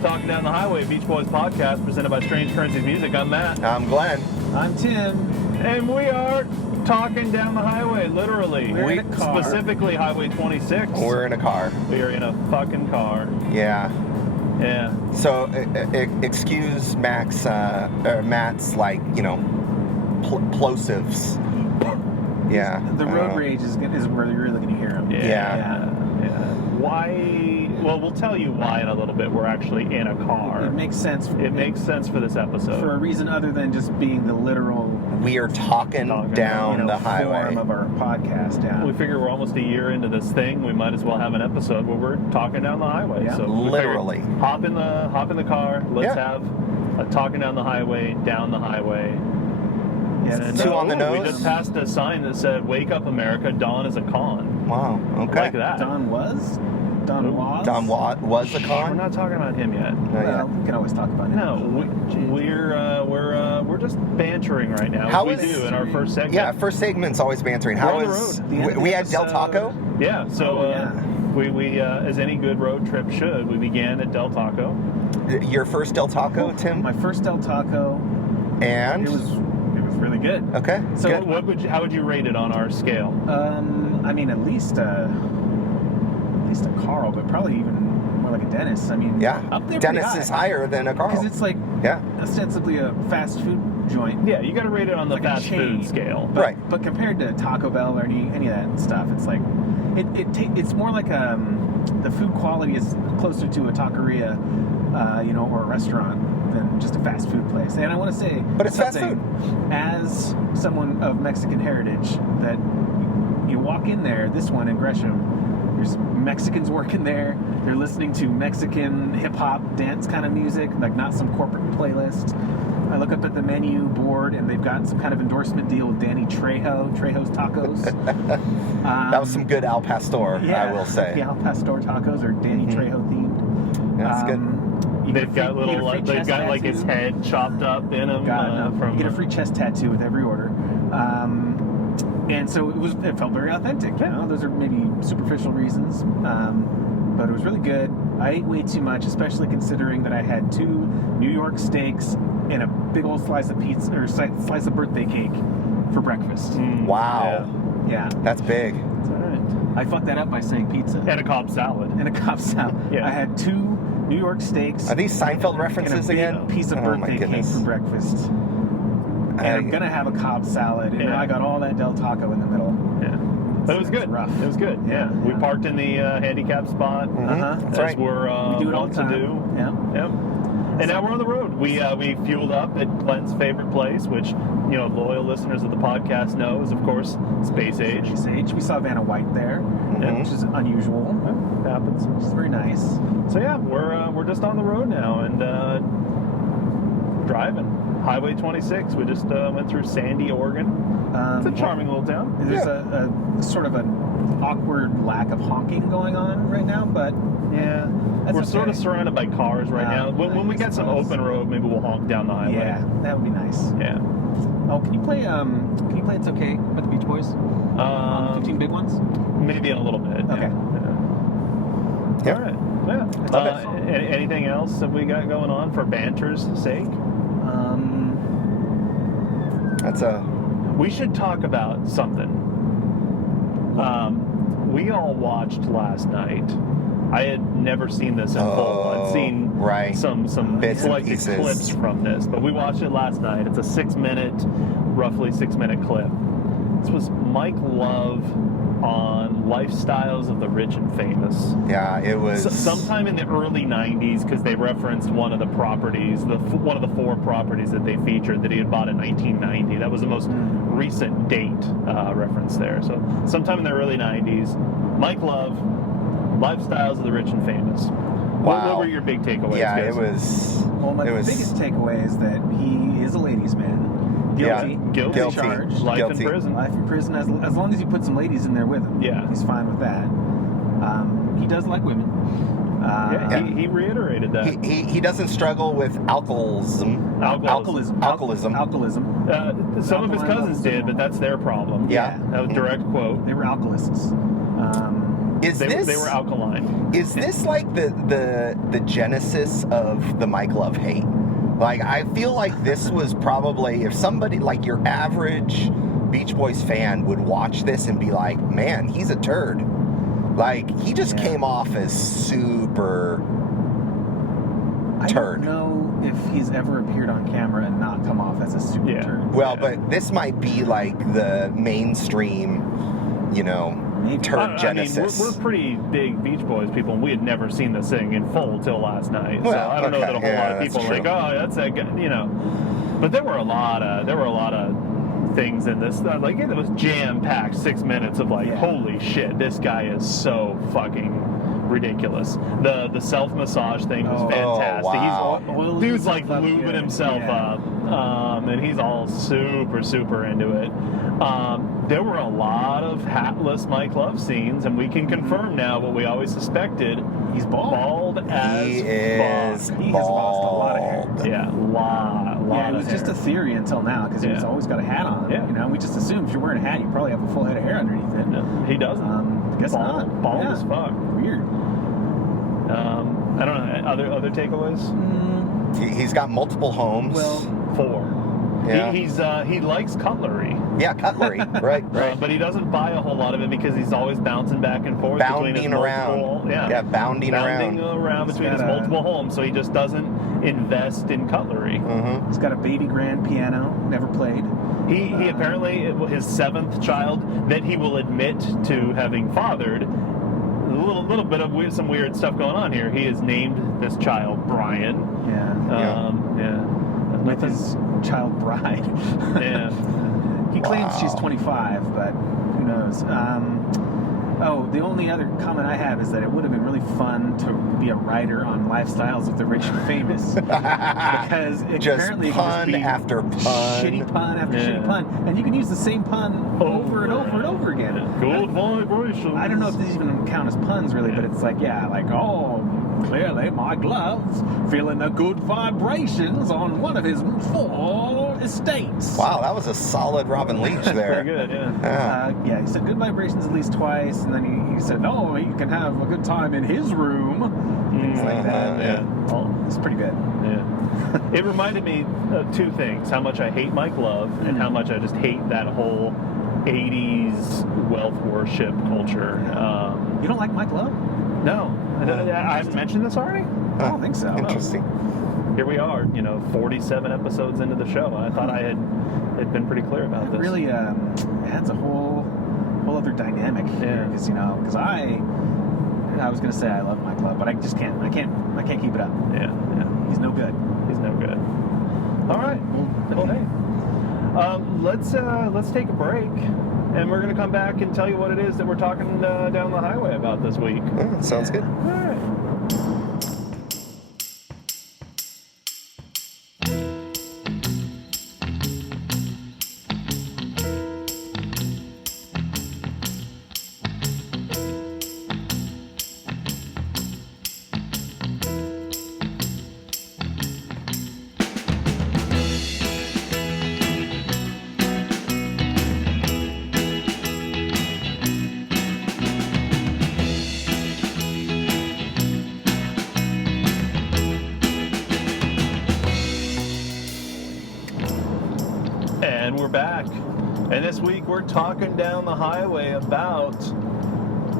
Talkin Down the Highway, Beach Boys podcast presented by Strange Currencies Music. I'm Matt. I'm Glenn. I'm Tim. And we are talking down the highway, literally. We're in a car. Specifically Highway 26. We're in a car. We are in a fucking car. Yeah. Yeah. So, excuse Matt's, like, plosives. Yeah. The road rage is where you're really going to hear him. Yeah. Why? Well, we'll tell you why in a little bit. We're actually in a car. It makes sense. It makes sense for this episode. For a reason other than just being the literal... We are talking down the highway. Form of our podcast, yeah. We figure we're almost a year into this thing. We might as well have an episode where we're talking down the highway. Yeah. So literally. Hop in the car. Let's have a talking down the highway, down the highway. Yes. And, Two on the nose. We just passed a sign that said, "Wake up, America! Dawn is a con." Wow. Okay. Like that. Don was a con? We're not talking about him yet. Well, we can always talk about him. No, we're just bantering right now. How as we do in our first segment. Yeah, first segment's always bantering. We're on the road. We had Del Taco? Yeah, so we as any good road trip should, we began at Del Taco. Your first Del Taco, Tim? My first Del Taco. And? It was really good. Okay. So good. How would you rate it on our scale? I mean, at least a Carl, but probably even more like a Dennis. I mean, up there. Dennis is higher than a Carl. Because it's like ostensibly a fast food joint. Yeah, you got to rate it on the fast food scale. But, But compared to Taco Bell or any of that stuff, it's like it's more like the food quality is closer to a taqueria, or a restaurant than just a fast food place. And I want to say, but it's fast food. As someone of Mexican heritage, that you walk in there, this one in Gresham, there's Mexicans working there. They're listening to Mexican hip-hop dance kind of music, like not some corporate playlist. I look up at the menu board, and they've got some kind of endorsement deal with Danny Trejo's Tacos. That was some good Al Pastor, I will say. The Al Pastor tacos are Danny Trejo themed. That's good. They've got like his head chopped up in them. You get a free chest tattoo with every order. And so it felt very authentic. Those are maybe superficial reasons, but it was really good. I ate way too much, especially considering that I had 2 New York steaks and a big old slice of pizza or slice of birthday cake for breakfast. Wow. Yeah. That's big. That's all right. I fucked that up by saying pizza. And a Cobb salad. Yeah. I had 2 New York steaks. Are these Seinfeld references and a again? Piece of birthday cake for breakfast. And I'm gonna have a Cobb salad, and now I got all that Del Taco in the middle. Yeah, but it was good. Rough. It was good. Yeah. We parked in the handicap spot. That's right. We're we do it all the time. to do. Yeah. Yep. And now we're on the road. We fueled up at Glenn's favorite place, which loyal listeners of the podcast know is, of course, Space Age. We saw Vanna White there, which is unusual. It happens. Which is very nice. So yeah, we're just on the road now and driving. Highway 26. We just went through Sandy, Oregon. It's a charming little town. There's a sort of an awkward lack of honking going on right now, but we're sort of surrounded by cars right now. When we get some open road, maybe we'll honk down the highway. Yeah, that would be nice. Yeah. Oh, can you play It's Okay with the Beach Boys? 15 Big Ones? Maybe in a little bit. Okay. Yeah. All right. Yeah. Anything else that we got going on for banter's sake? We should talk about something. We all watched last night. I had never seen this in full. I'd seen some bits selected and pieces. clips from this, but we watched it last night. It's a roughly 6 minute clip. This was Mike Love on lifestyles of the rich and famous. Yeah, it was sometime in the early 90s, because they referenced one of the properties, one of the 4 properties that they featured that he had bought in 1990. That was the most recent date reference there. So sometime in the early 90s, Mike Love, lifestyles of the rich and famous. Wow. What were your big takeaways? Yeah, guys? My biggest takeaway is that he is a ladies' man. Guilty. Charged. Life in prison. Life in prison, as long as you put some ladies in there with him. Yeah. He's fine with that. He does like women. He reiterated that. He doesn't struggle with alcoholism. Alcoholism. Some of his cousins did, but that's their problem. Yeah. That was a direct quote. They were alcoholists. They were alkaline. Is this like the genesis of the Mike Love hate? Like, I feel like this was probably, if somebody like your average Beach Boys fan would watch this and be like, man, he's a turd. Like, he just came off as super turd. I don't know if he's ever appeared on camera and not come off as a super turd. Well, but this might be like the mainstream, turd genesis. I mean, we're pretty big Beach Boys people, and we had never seen this thing in full till last night. Well, so I don't know that a whole lot of people are like, oh, that's that guy, But there were a lot of things in this. Like, it was jam-packed 6 minutes of like, holy shit, this guy is so fucking ridiculous. The self-massage thing was fantastic. Wow. Dude's like lubing himself up, and he's all super into it. There were a lot of hatless Mike Love scenes, and we can confirm now what we always suspected. He's bald as he fuck. Is he has lost a lot of hair. Yeah, lot it was of just hair. a theory until now, because he's always got a hat on. Yeah. We just assume if you're wearing a hat, you probably have a full head of hair underneath it. No, he doesn't. Guess not. Bald as fuck. Weird. I don't know. Other takeaways? He's got multiple homes. Well, 4. Yeah. He likes cutlery. Yeah, cutlery. right. But he doesn't buy a whole lot of it because he's always bouncing back and forth between his multiple. Bounding around between his multiple homes. So he just doesn't invest in cutlery. Mm-hmm. He's got a baby grand piano, never played. He apparently, his 7th child that he will admit to having fathered. A little bit of some weird stuff going on here. He has named this child Brian. With his child bride. He claims she's 25, but who knows? The only other comment I have is that it would have been really fun to be a writer on lifestyles of the rich and famous. Because apparently pun after pun. Shitty pun after shitty pun. And you can use the same pun over and over and over again. Good vibrations. I don't know if these even count as puns, really, but it's like, clearly my gloves feeling the good vibrations on one of his 4 estates. Wow, that was a solid Robin Leach there. Very good, yeah. He said good vibrations at least twice, and then he said, no, you can have a good time in his room. Things like that. It's pretty good. Yeah. It reminded me of 2 things: how much I hate Mike Love, and how much I just hate that whole 80s wealth worship culture. You don't like Mike Love? No. I've mentioned this already? I don't think so. Interesting. Here we are, 47 episodes into the show. I thought I had been pretty clear about It this. really adds a whole other dynamic here, because I was going to say I love Mike Love, but I just can't. I can't keep it up. Yeah. He's no good. He's no good. All right. Well, hey. Let's take a break, and we're going to come back and tell you what it is that we're talking down the highway about this week. Sounds good. All right. And we're back. And this week we're talking down the highway about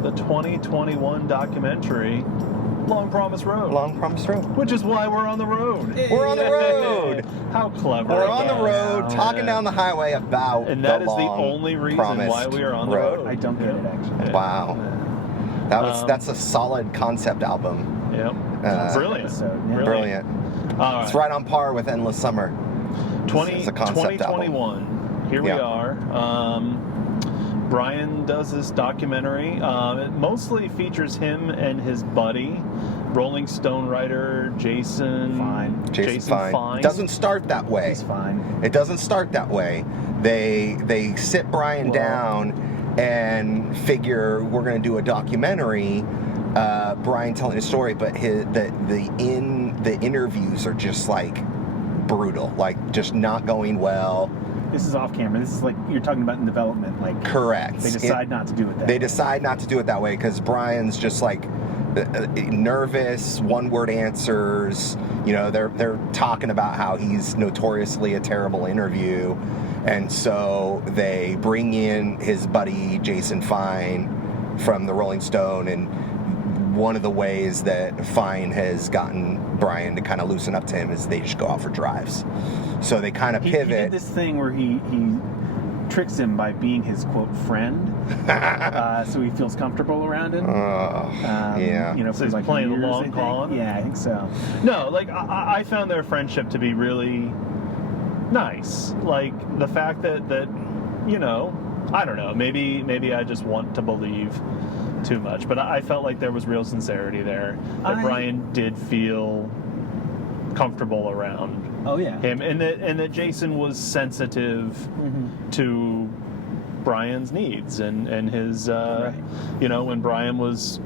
the 2021 documentary, Long Promise Road. Long Promise Road. Which is why we're on the road. We're on the road. How clever. We're of on the us. road, talking down the highway about And that the is the Long only reason Promised why we are on the road. I don't get it, actually. Wow. That's a solid concept album. Yep. Brilliant. Brilliant. All right. It's right on par with Endless Summer. 2021. Here we are. Brian does this documentary. It mostly features him and his buddy, Rolling Stone writer Jason Fine. Doesn't start that way. He's fine. It doesn't start that way. They sit Brian down and figure we're going to do a documentary. Brian telling a story, but the interviews are just like brutal, like just not going well. This is off camera. This is like you're talking about in development. Like Correct. They decide not to do it that They way. decide not to do it that way because Brian's just like nervous, one-word answers. You know, they're talking about how he's notoriously a terrible interview, and so they bring in his buddy Jason Fine from the Rolling Stone, and one of the ways that Fine has gotten Brian to kind of loosen up to him is they just go out for drives. So they kind of pivot. He did this thing where he tricks him by being his quote friend, so he feels comfortable around him. Yeah. You know, So he's like playing the years, long I think. con? Yeah, I think so. No, like I found their friendship to be really nice. Like the fact that you know, I don't know, maybe I just want to believe too much, but I felt like there was real sincerity there. That Brian did feel comfortable around Oh yeah. him, and that Jason was sensitive to Brian's needs and his Right. you know, when Brian was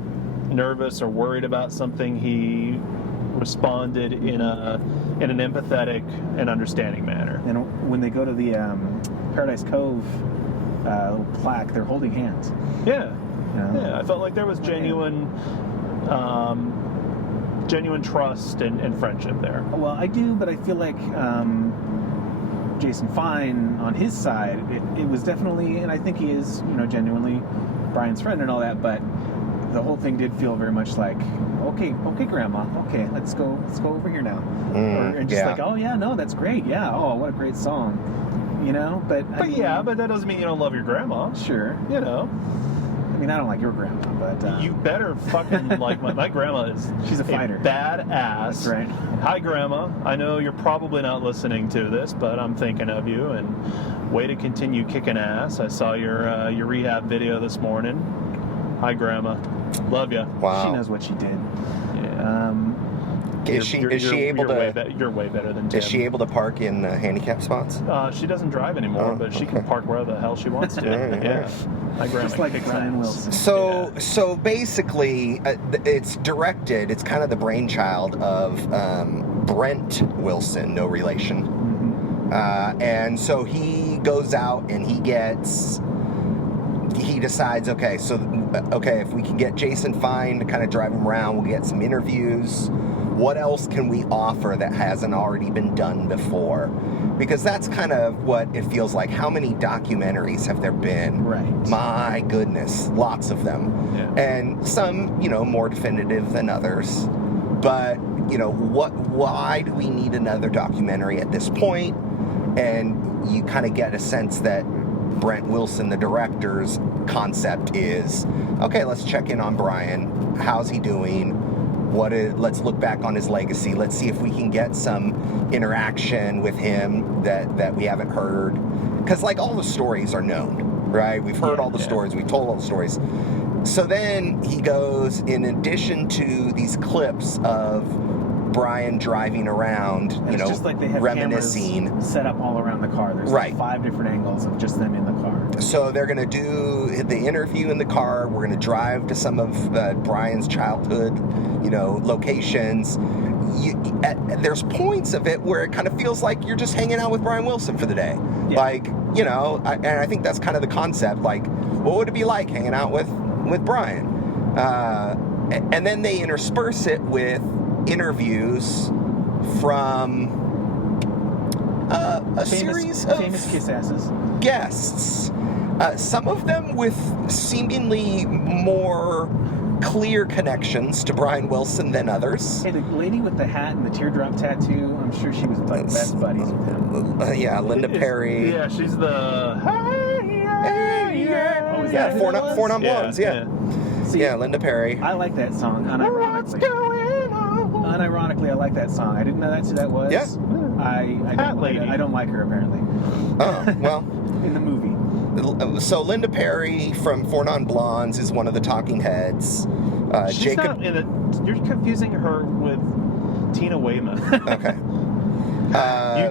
nervous or worried about something, he responded in an empathetic and understanding manner. And when they go to the Paradise Cove little plaque, they're holding hands. Yeah. You know? Yeah, I felt like there was genuine trust and friendship there. Well, I do, but I feel like Jason Fine on his side, it was definitely, and I think he is, you know, genuinely Brian's friend and all that, but the whole thing did feel very much like, okay, Grandma, okay, let's go over here now, and just like, oh yeah, no, that's great, yeah, oh, what a great song, you know, but But that doesn't mean you don't love your grandma. sure, You know, I mean, I don't like your grandma, but you better fucking like my grandma is. She's a fighter. Badass. That's right. Hi, Grandma. I know you're probably not listening to this, but I'm thinking of you, and way to continue kicking ass. I saw your rehab video this morning. Hi, Grandma. Love you. Wow. she knows what she did. Yeah. Is she able to? You're way better than Tim. Is she able to park in handicap spots? She doesn't drive anymore, Oh, but she okay. can park wherever the hell she wants to. Yeah. My grandma Just like kicks Brian ass. Wilson. So basically, it's directed. It's kind of the brainchild of Brent Wilson, no relation. And so he goes out and he decides, okay, if we can get Jason Fine to kind of drive him around, we'll get some interviews. What else can we offer that hasn't already been done before? Because that's kind of what it feels like. How many documentaries have there been? Right. My goodness, lots of them. Yeah. And some, you know, more definitive than others. But, you know, why do we need another documentary at this point? And you kind of get a sense that Brent Wilson, the director's concept is, okay, let's check in on Brian. How's he doing? Let's look back on his legacy. Let's see if we can get some interaction with him that we haven't heard. Because, like, all the stories are known, right? We've heard all the stories. We've told all the stories. So then he goes, in addition to these clips of Brian driving around, And you it's know, just like they have reminiscing. cameras set up all around the car. There's Right. like 5 different angles of just them in the car. So they're going to do the interview in the car. We're going to drive to some of Brian's childhood, you know, locations. There's points of it where it kind of feels like you're just hanging out with Brian Wilson for the day. Yeah. Like, you know, and I think that's kind of the concept. Like, what would it be like hanging out with Brian? And then they intersperse it with interviews from a series of famous kiss asses. guests. Some of them with seemingly more clear connections to Brian Wilson than others. Hey, the lady with the hat and the teardrop tattoo, I'm sure she was like best buddies with him. Yeah, Linda Perry. Yeah, she's the. Oh, is Yeah, that who Four that was? Non Blondes, yeah. See, Yeah, Linda Perry. I like that song, What's unironically. going on? Unironically, I like that song. I didn't know that's who that was. Yeah. Hat lady. I don't like her, apparently. Oh, well. In the movie. So Linda Perry from Four Non Blondes is one of the talking heads. She's Jacob. not in it. You're confusing her with Tina Weymouth. Okay.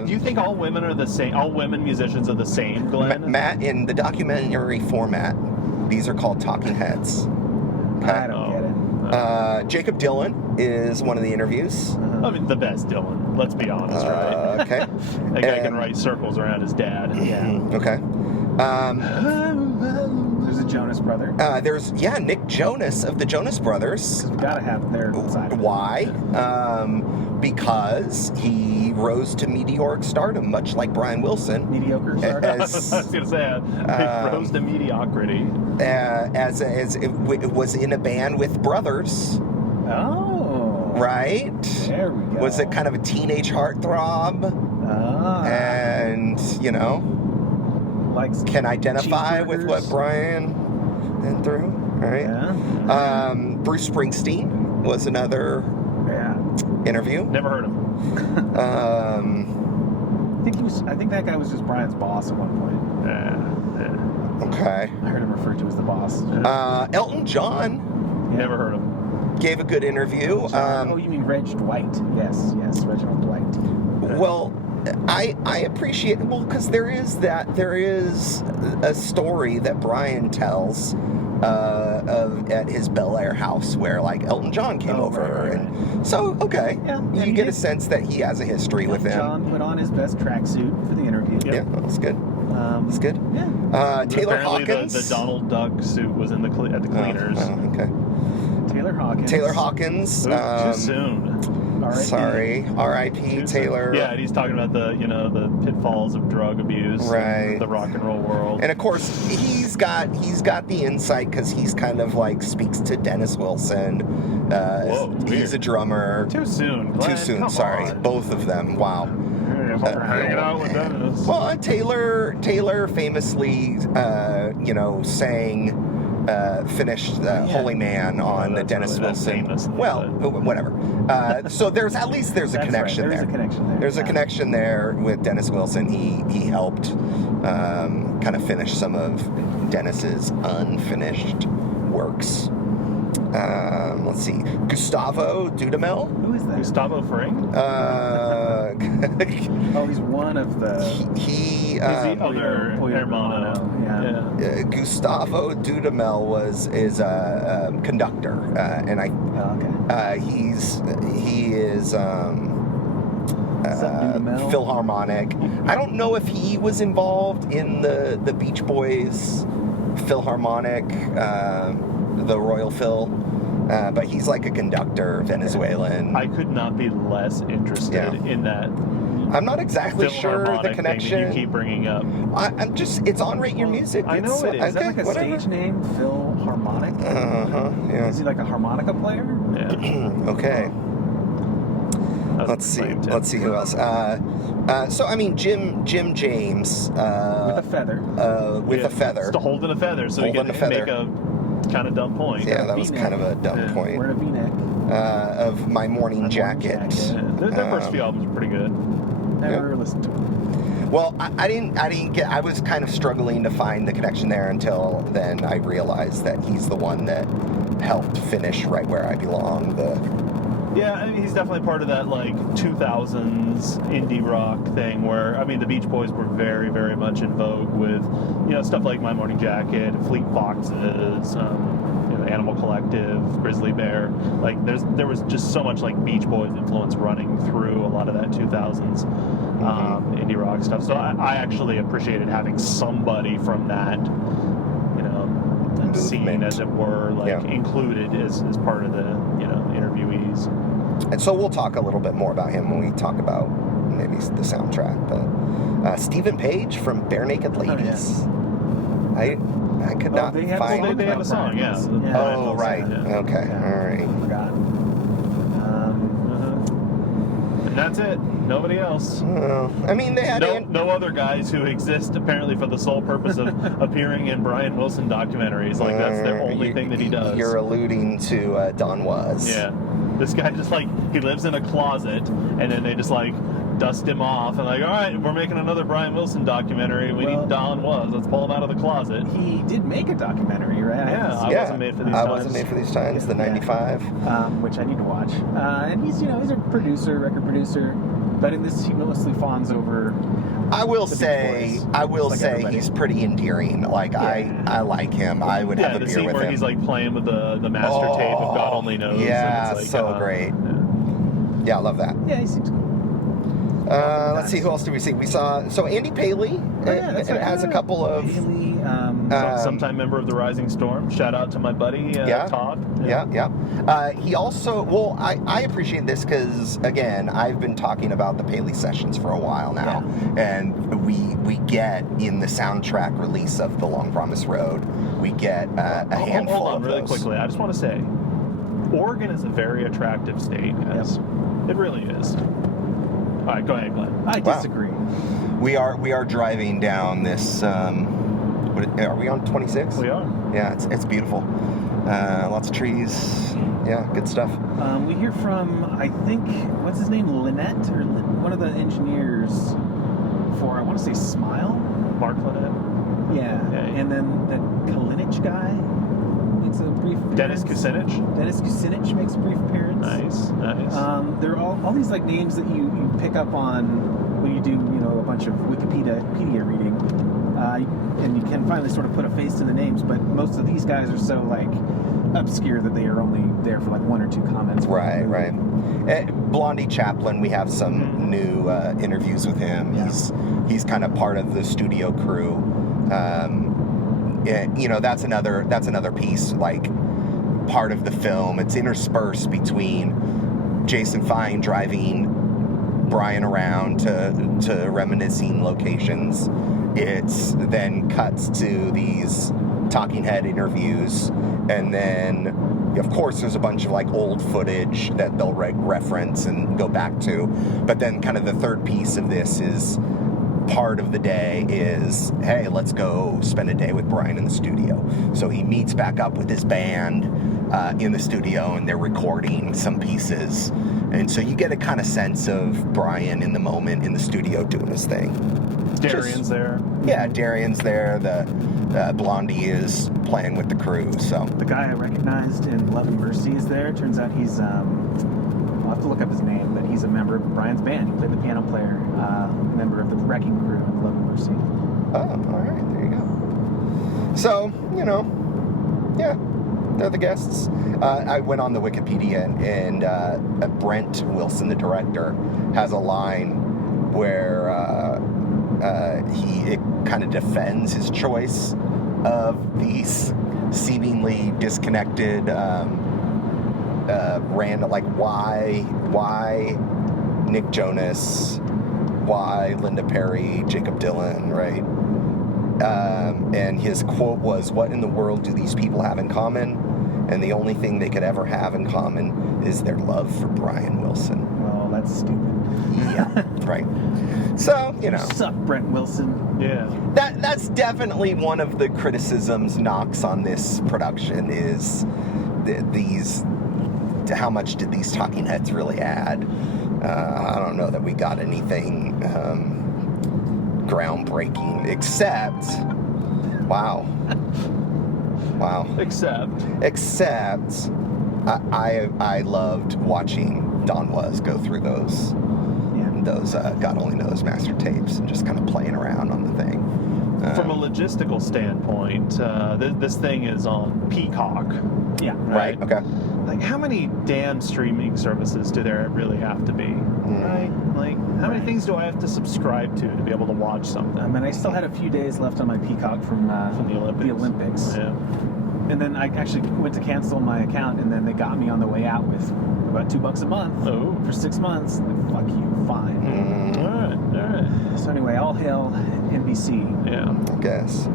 Do you think all women are the same? All women musicians are the same, Glenn? Matt, in the documentary format, these are called talking heads. I don't get it. Jacob Dylan is one of the interviews. I mean, the best Dylan. Let's be honest, right? Okay. That guy can write circles around his dad. Yeah. Okay. There's a Jonas brother. There's Nick Jonas of the Jonas Brothers. We gotta have their side. of it. Why? Because he rose to meteoric stardom, much like Brian Wilson. Mediocre start. I was gonna say, it rose to mediocrity. As it was in a band with brothers, Oh. right? There we go. Was it kind of a teenage heartthrob? And Like can identify with what cheeseburgers. Brian went through, right? Yeah. Bruce Springsteen was another Yeah. interview. Never heard of him. I think that guy was just Brian's boss at one point. Okay. I heard him referred to as the boss. Elton John Yeah. Never heard of him. gave a good interview. Oh, you mean Reg Dwight? Yes, Reginald Dwight. Well, I appreciate because there is a story that Brian tells at his Bel Air house where like Elton John came over, right. and so okay, Yeah, and you he get a did. sense that he has a history with him. John put on his best tracksuit for the interview. Yeah, that's good. That's good. Yeah. Taylor Apparently Hawkins. The Donald Duck suit was in the at the cleaners. Okay. Taylor Hawkins. Taylor Hawkins. Ooh, too soon. R.I.P. Sorry, R.I.P. Too Taylor. soon. Yeah, and he's talking about the pitfalls of drug abuse, Right. in the rock and roll world. And of course, he's got the insight because he's kind of like speaks to Dennis Wilson. Whoa, he's weird. a drummer. Too soon. Too Glenn, soon. come Sorry, on. both of them. Wow. Hanging out with Dennis. Well, Taylor famously, sang. Finished Holy Man on that's Dennis really- that's Wilson. famous, Well, whatever. So there's a That's connection right. there. There's a connection there. There's a Yeah. connection there with Dennis Wilson. He helped kind of finish some of Dennis's unfinished works. Let's see, Gustavo Dudamel. Who is that? Gustavo Fring? Oh, he's one of the. He's He the other Pollo hermano. Yeah. Gustavo Dudamel is a conductor, and Oh, okay. he is Dudamel? Philharmonic. I don't know if he was involved in the Beach Boys Philharmonic, the Royal Phil, but he's like a conductor, Venezuelan. I could not be less interested in that. I'm not exactly sure the Philharmonic connection. thing that you keep bringing up. I'm just, it's on Rate Your Music. I know it is. Is that like a stage name? Philharmonic? Yeah. Is he like a harmonica player? Yeah. Okay. That's Let's see. lame, too. Let's see who else. So I mean, Jim James. With a feather. With Yeah, a feather. It's to hold in a feather, so he Holding can a feather. make a kind of dumb point. Yeah, that was V-neck. kind of a dumb Yeah. point. Wearing a V-neck. Of My Morning Jacket. Yeah. Their first few albums are pretty good. Never listened to it. Well, I didn't get. I was kind of struggling to find the connection there until then. I realized that he's the one that helped finish Right Where I Belong. Yeah, I mean, he's definitely part of that like 2000s indie rock thing where, I mean, the Beach Boys were very, very much in vogue with, stuff like My Morning Jacket, Fleet Foxes, Animal Collective, Grizzly Bear. Like, there was just so much like Beach Boys influence running through a lot of that 2000s indie rock stuff. So I actually appreciated having somebody from that, scene, as it were, included as part of the, interviewees. And so we'll talk a little bit more about him when we talk about maybe the soundtrack. But Stephen Page from Bare Naked Ladies. I could not they had find. Well, they have a song, yeah. Oh, right. Yeah. Okay. Yeah. All right. I forgot. And that's it. Nobody else. I mean, they had No other guys who exist apparently for the sole purpose of appearing in Brian Wilson documentaries. Like, that's the only thing that he does. You're alluding to Don Was. Yeah. This guy just he lives in a closet, and then they just dust him off and all right, we're making another Brian Wilson documentary. We need Don Was. Let's pull him out of the closet. He did make a documentary, right? Yeah, Wasn't Made for These I Times. Wasn't Made for These Times, the 95. Which I need to watch. And he's a producer, record producer. But in this, he mostly fawns over. I will the say Beach Boys, like everybody. he's pretty endearing. Like, I like him. I would have a the beer scene with where him. he's playing with the master tape of God Only Knows. Yeah, and it's so great. Yeah, I love that. Yeah, he seems cool. Let's see, who else did we see? We saw, so Andy Paley That's right. has a couple of... Haley, Sometime member of the Rising Storm. Shout out to my buddy, Todd. Yeah. He also, well, I appreciate this because, again, I've been talking about the Paley sessions for a while now. Yeah. And we get, in the soundtrack release of The Long Promised Road, we get a handful Hold on, of really those. quickly. I just want to say, Oregon is a very attractive state, guys. Yep. It really is. All right, go ahead, Glenn. I disagree. We are driving down this. Are we on 26? We are. Yeah, it's beautiful. Lots of trees. Yeah, good stuff. We hear from, I think, what's his name, Lynette, or one of the engineers for, I want to say Smile. Mark Lynette. Yeah. And then the Kalinich guy makes a brief appearance. Dennis Kucinich makes a brief appearance. Nice. There are all these like names that you pick up on when you do a bunch of Wikipedia reading, and you can finally sort of put a face to the names. But most of these guys are so like obscure that they are only there for like one or two comments. Right. Blondie Chaplin, we have some new interviews with him. Yeah. He's kind of part of the studio crew. That's another piece, like part of the film. It's interspersed between Jason Fine driving Brian around to reminiscing locations. It's then cuts to these talking head interviews, and then of course there's a bunch of like old footage that they'll reference and go back to, but then kind of the third piece of this is part of the day is, hey, let's go spend a day with Brian in the studio. So he meets back up with his band in the studio, and they're recording some pieces. And so you get a kind of sense of Brian in the moment in the studio doing his thing. Darian's there. Yeah, Darian's there. The Blondie is playing with the crew. So The guy I recognized in Love and Mercy is there. Turns out he's, I'll have to look up his name, but he's a member of Brian's band. He played the piano player, member of the wrecking crew in Love and Mercy. Oh, all right, there you go. So, yeah, they're the guests. I went on the Wikipedia, and Brent Wilson, the director, has a line where he kind of defends his choice of these seemingly disconnected, random, like why Nick Jonas, why Linda Perry, Jacob Dylan, right? And his quote was, "What in the world do these people have in common? And the only thing they could ever have in common is their love for Brian Wilson." Well, that's stupid. Yeah, right. So, Suck, Brent Wilson. Yeah. That's definitely one of the criticisms, knocks on this production is these. How much did these talking heads really add? I don't know that we got anything groundbreaking, except, wow. Except, I loved watching Don Was go through those God only knows master tapes and just kind of playing around on the thing. From a logistical standpoint, this thing is on Peacock. Yeah. Right. Okay. Like, how many damn streaming services do there really have to be? Right? Like, how many things do I have to subscribe to be able to watch something? I mean, I still had a few days left on my Peacock from the Olympics. Yeah. And then I actually went to cancel my account, and then they got me on the way out with about $2 a month for 6 months. Like, fuck you, fine. All right. So anyway, all hail NBC. Yeah. I guess.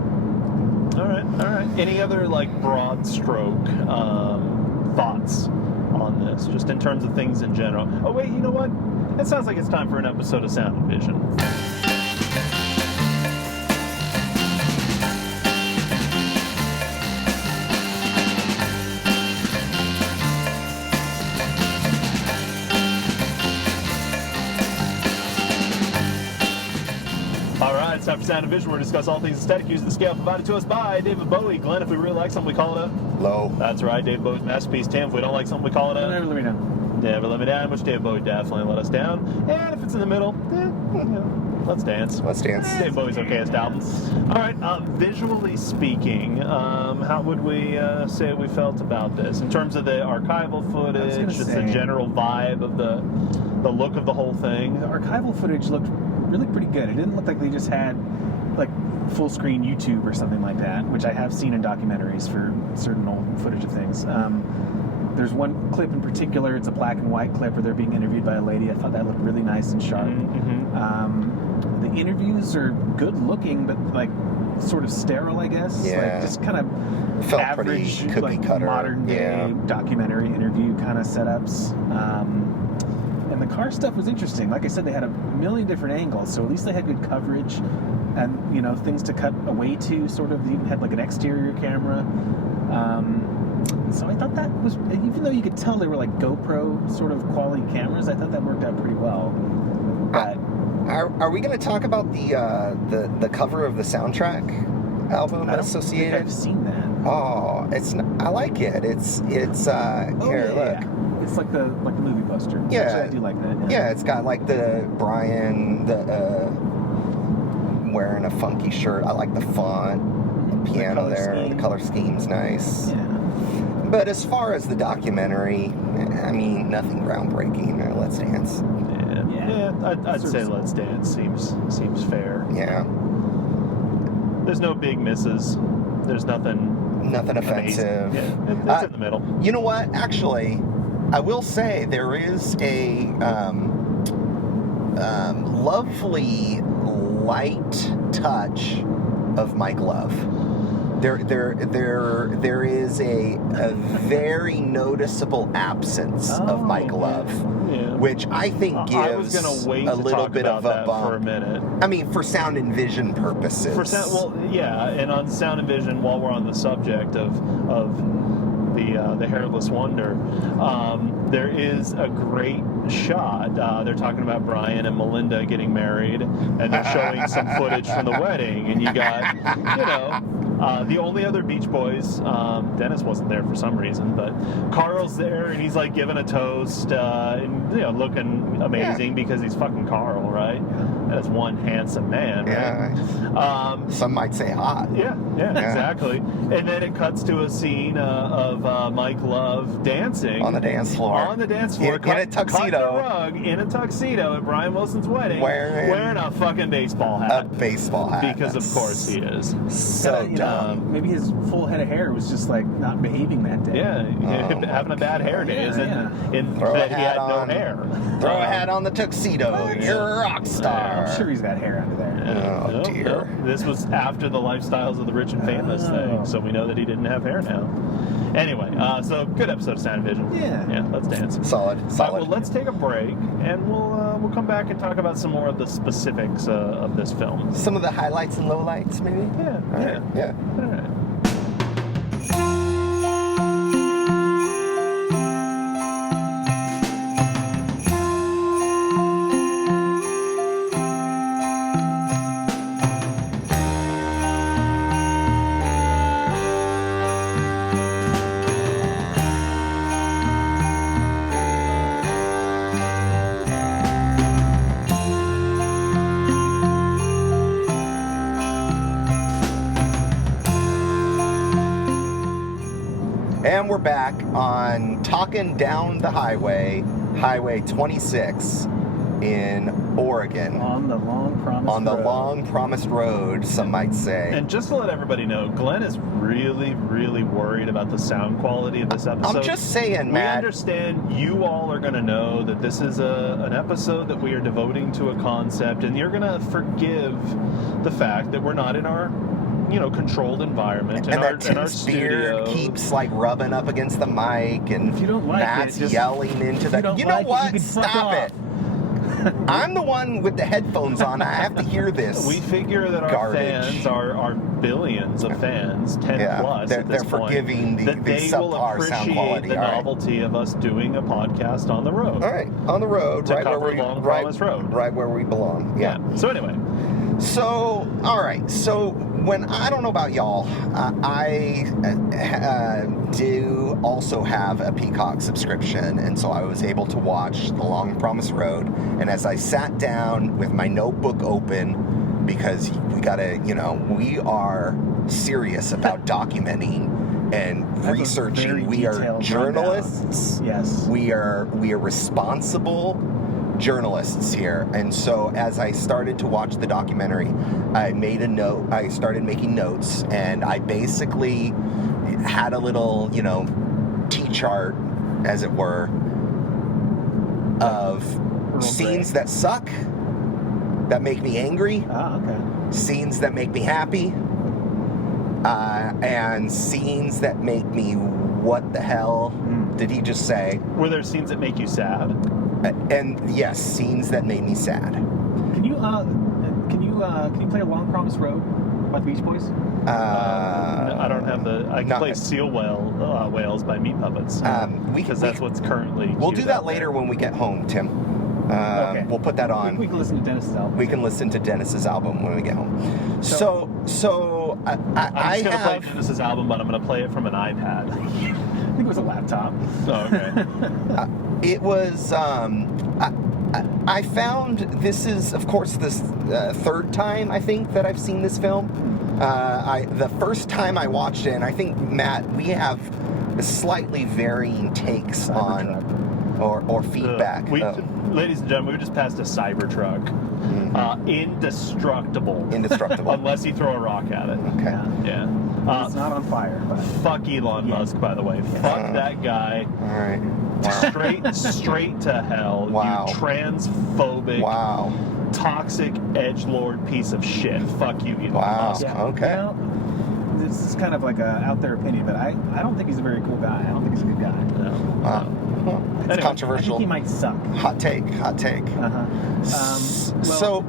All right. Any other broad stroke thoughts on this, just in terms of things in general? Oh wait, you know what? It sounds like it's time for an episode of Sound and Vision. It's time for Sound and Vision. We're going to discuss all things aesthetic using the scale provided to us by David Bowie. Glenn, if we really like something, we call it a Low. That's right, David Bowie's masterpiece. Tim, if we don't like something, we call it a Let me know. Never Let Me Down, which Dave Bowie definitely let us down. And if it's in the middle, let's dance. Let's dance. Dave Bowie's okayest album. All right, visually speaking, how would we say we felt about this in terms of the archival footage, just the general vibe of the look of the whole thing? The archival footage looked really pretty good. It didn't look like they just had like full screen YouTube or something like that, which I have seen in documentaries for certain old footage of things. There's one clip in particular, it's a black and white clip where they're being interviewed by a lady. I thought that looked really nice and sharp. The interviews are good looking, but like sort of sterile, I guess. Yeah. Like just kind of Felt average, pretty cookie like cutter. modern day documentary interview kind of setups. And the car stuff was interesting. Like I said, they had a million different angles, so at least they had good coverage and, you know, things to cut away to, sort of. They even had like an exterior camera. So I thought that was, even though you could tell they were like GoPro sort of quality cameras, I thought that worked out pretty well. But Are we going to talk about the cover of the soundtrack album I don't associated? think I've seen that. Oh, I like it. It's here, look. Yeah. It's like the movie poster. Yeah. Actually, I do like that. Yeah, it's got like the Brian wearing a funky shirt. I like the font, the piano color there. scheme. The color scheme's nice. Yeah. But as far as the documentary, I mean, nothing groundbreaking. Let's Dance. Yeah, I'd say Let's Dance seems fair. Yeah. There's no big misses. There's nothing offensive. amazing. Yeah, it's in the middle. You know what? Actually, I will say there is a lovely light touch of Mike Love. There is a very noticeable absence of Mike Love, which I think I was gives gonna wait a to little talk bit about of a that bump. for a minute. I mean, for sound and vision purposes. And on sound and vision, while we're on the subject of the Hairless Wonder, there is a great shot. They're talking about Brian and Melinda getting married, and they're showing some footage from the wedding, and you got, the only other Beach Boys, Dennis wasn't there for some reason, but Carl's there, and he's like giving a toast, and looking amazing because he's fucking Carl, right? That's one handsome man, right? Yeah. Some might say hot. Yeah, exactly. And then it cuts to a scene of Mike Love dancing On the dance floor. in a tuxedo. Cut the rug in a tuxedo at Brian Wilson's wedding, wearing a fucking baseball hat. A baseball hat. Because of course he is. So dumb. Maybe his full head of hair was just like not behaving that day. Yeah, having a bad hair day, Throw that a he hat had no on. hair. Throw a hat on the tuxedo. You're a rock star. I'm sure he's got hair under there. Oh, dear. No. This was after the Lifestyles of the Rich and Famous thing, so we know that he didn't have hair now. Anyway, so good episode of Sound and Vision. Yeah, Let's Dance. Solid. Well, let's take a break, and we'll come back and talk about some more of the specifics of this film. Some of the highlights and lowlights, maybe? Yeah. All right. And we're back on Talkin Down the Highway, Highway 26 in Oregon. On the long promised road. Some might say. And just to let everybody know, Glenn is really, really worried about the sound quality of this episode. I'm just saying, Matt. We understand you all are going to know that this is an episode that we are devoting to a concept, and you're going to forgive the fact that we're not in our controlled environment. And that in our Tim's beard studio. keeps like rubbing up against the mic, and If you don't like Matt's it, just- yelling into the. you You don't know like it, what? you can fuck Stop off. it. I'm the one with the headphones on. I have to hear this. We figure that our garbage. fans are billions of fans, 10 plus they're, at this they're point, forgiving the that they will subpar appreciate sound quality. the All right. novelty of us doing a podcast on the road. All right, on the road, To right cover where we Long Promise Road. right where we belong. Yeah. So anyway, So, all right. So, when I don't know about y'all, I do also have a Peacock subscription, and so I was able to watch The Long Promised Road. And as I sat down with my notebook open, because we gotta, we are serious about documenting and researching. We are journalists. Yes. We are responsible journalists here. And so as I started to watch the documentary, I made a note. I started making notes, and I basically had a little, T-chart, as it were, of scenes that suck, that make me angry, scenes that make me happy, and scenes that make me, what the hell did he just say? Were there scenes that make you sad? And yes, scenes that made me sad. Can you play A Long Promised Road by the Beach Boys? I don't have I can play Seal Whales by Meat Puppets. Because that's what's currently. We'll do that later when we get home, Tim. Okay. We'll put that on. We can listen to Dennis's album. We can listen to Dennis's album when we get home. So I'm just gonna play Dennis's album, but I'm gonna play it from an iPad. I think it was a laptop. Oh, okay. It was. I found this is, of course, this third time I think that I've seen this film. The first time I watched it, and I think Matt, we have slightly varying takes on or feedback. Ladies and gentlemen, we just passed a Cybertruck. Indestructible. Indestructible. Unless you throw a rock at it. Okay. Yeah. It's not on fire. But... Fuck Elon Musk, by the way. Fuck that guy. All right. Wow. Straight to hell. Wow. You transphobic. Wow. Toxic edgelord piece of shit. Fuck you, Elon Musk. Yeah. Okay. This is kind of like a out there opinion, but I don't think he's a very cool guy. I don't think he's a good guy. No. It's Anyway, controversial. I think he might suck. Hot take. Well,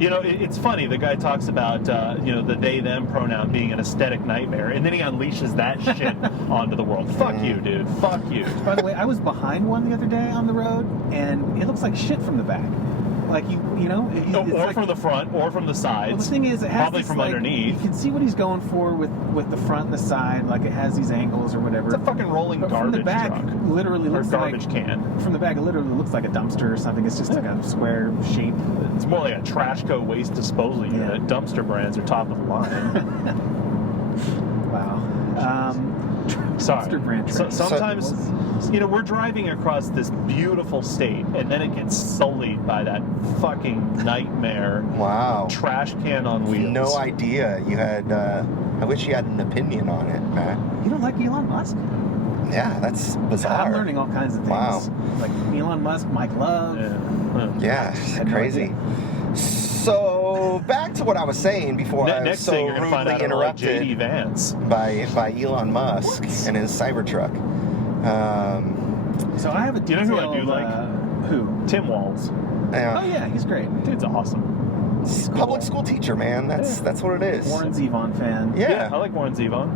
it's funny. The guy talks about the they/them pronoun being an aesthetic nightmare, and then he unleashes that shit onto the world. Fuck you, dude. Fuck you. By the way, I was behind one the other day on the road, and it looks like shit from the back. Like or from the front, or from the sides. Well, the thing is, it has probably this, from underneath. You can see what he's going for with the front and the side. Like it has these angles or whatever. It's a fucking rolling but garbage from the back, truck. Literally or looks garbage like can. From the back, it literally looks like a dumpster or something. It's just like a square shape. It's more like a Trashco waste disposal unit. Dumpster brands are top of the line. Wow. Sorry. Brand Sometimes, we're driving across this beautiful state, and then it gets sullied by that fucking nightmare. Wow. Trash can on wheels. No idea you had. I wish you had an opinion on it, Matt. You don't like Elon Musk? Yeah, that's bizarre. I'm learning all kinds of things. Wow. Like Elon Musk, Mike Love. Yeah, crazy. So back to what I was saying before I was next so thing you're gonna find rudely out about interrupted JD Vance by Elon Musk and his Cybertruck. So I have a detailed, you know who I do like? Who? Tim Walz. Oh yeah, he's great. Dude's awesome. Public school teacher, man. That's what it is. Warren Zevon fan. Yeah, I like Warren Zevon.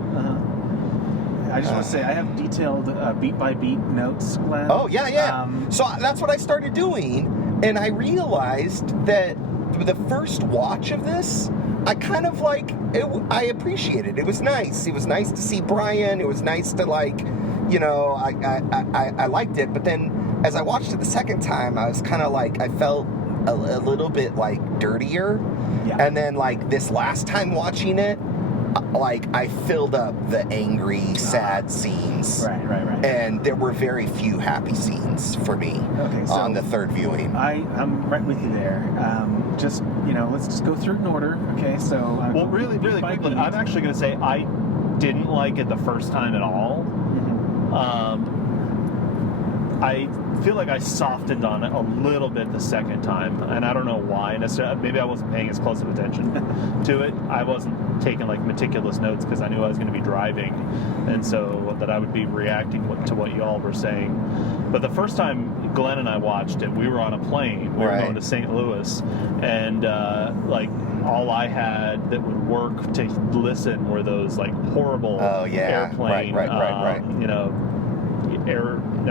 I just want to say I have detailed beat by beat notes, Glenn. Oh yeah. So that's what I started doing, and I realized that the first watch of this, I kind of like it. I appreciated it. It was nice. It was nice to see Brian. It was nice to I liked it. But then as I watched it the second time, I was kind of like I felt a little bit like dirtier. Yeah. And then like this last time watching it, like I filled up the angry, sad scenes. Right. And there were very few happy scenes for me on the third viewing. I'm right with you there. Let's just go through it in order. Okay, so well, really quickly, I'm actually going to say I didn't like it the first time at all. Mm-hmm. I feel like I softened on it a little bit the second time, and I don't know why necessarily. Maybe I wasn't paying as close of attention to it. I wasn't taking like meticulous notes because I knew I was going to be driving, and so that I would be reacting to what y'all were saying. But the first time Glenn and I watched it, we were on a plane. We were going to St. Louis, and all I had that would work to listen were those like horrible airplane, right.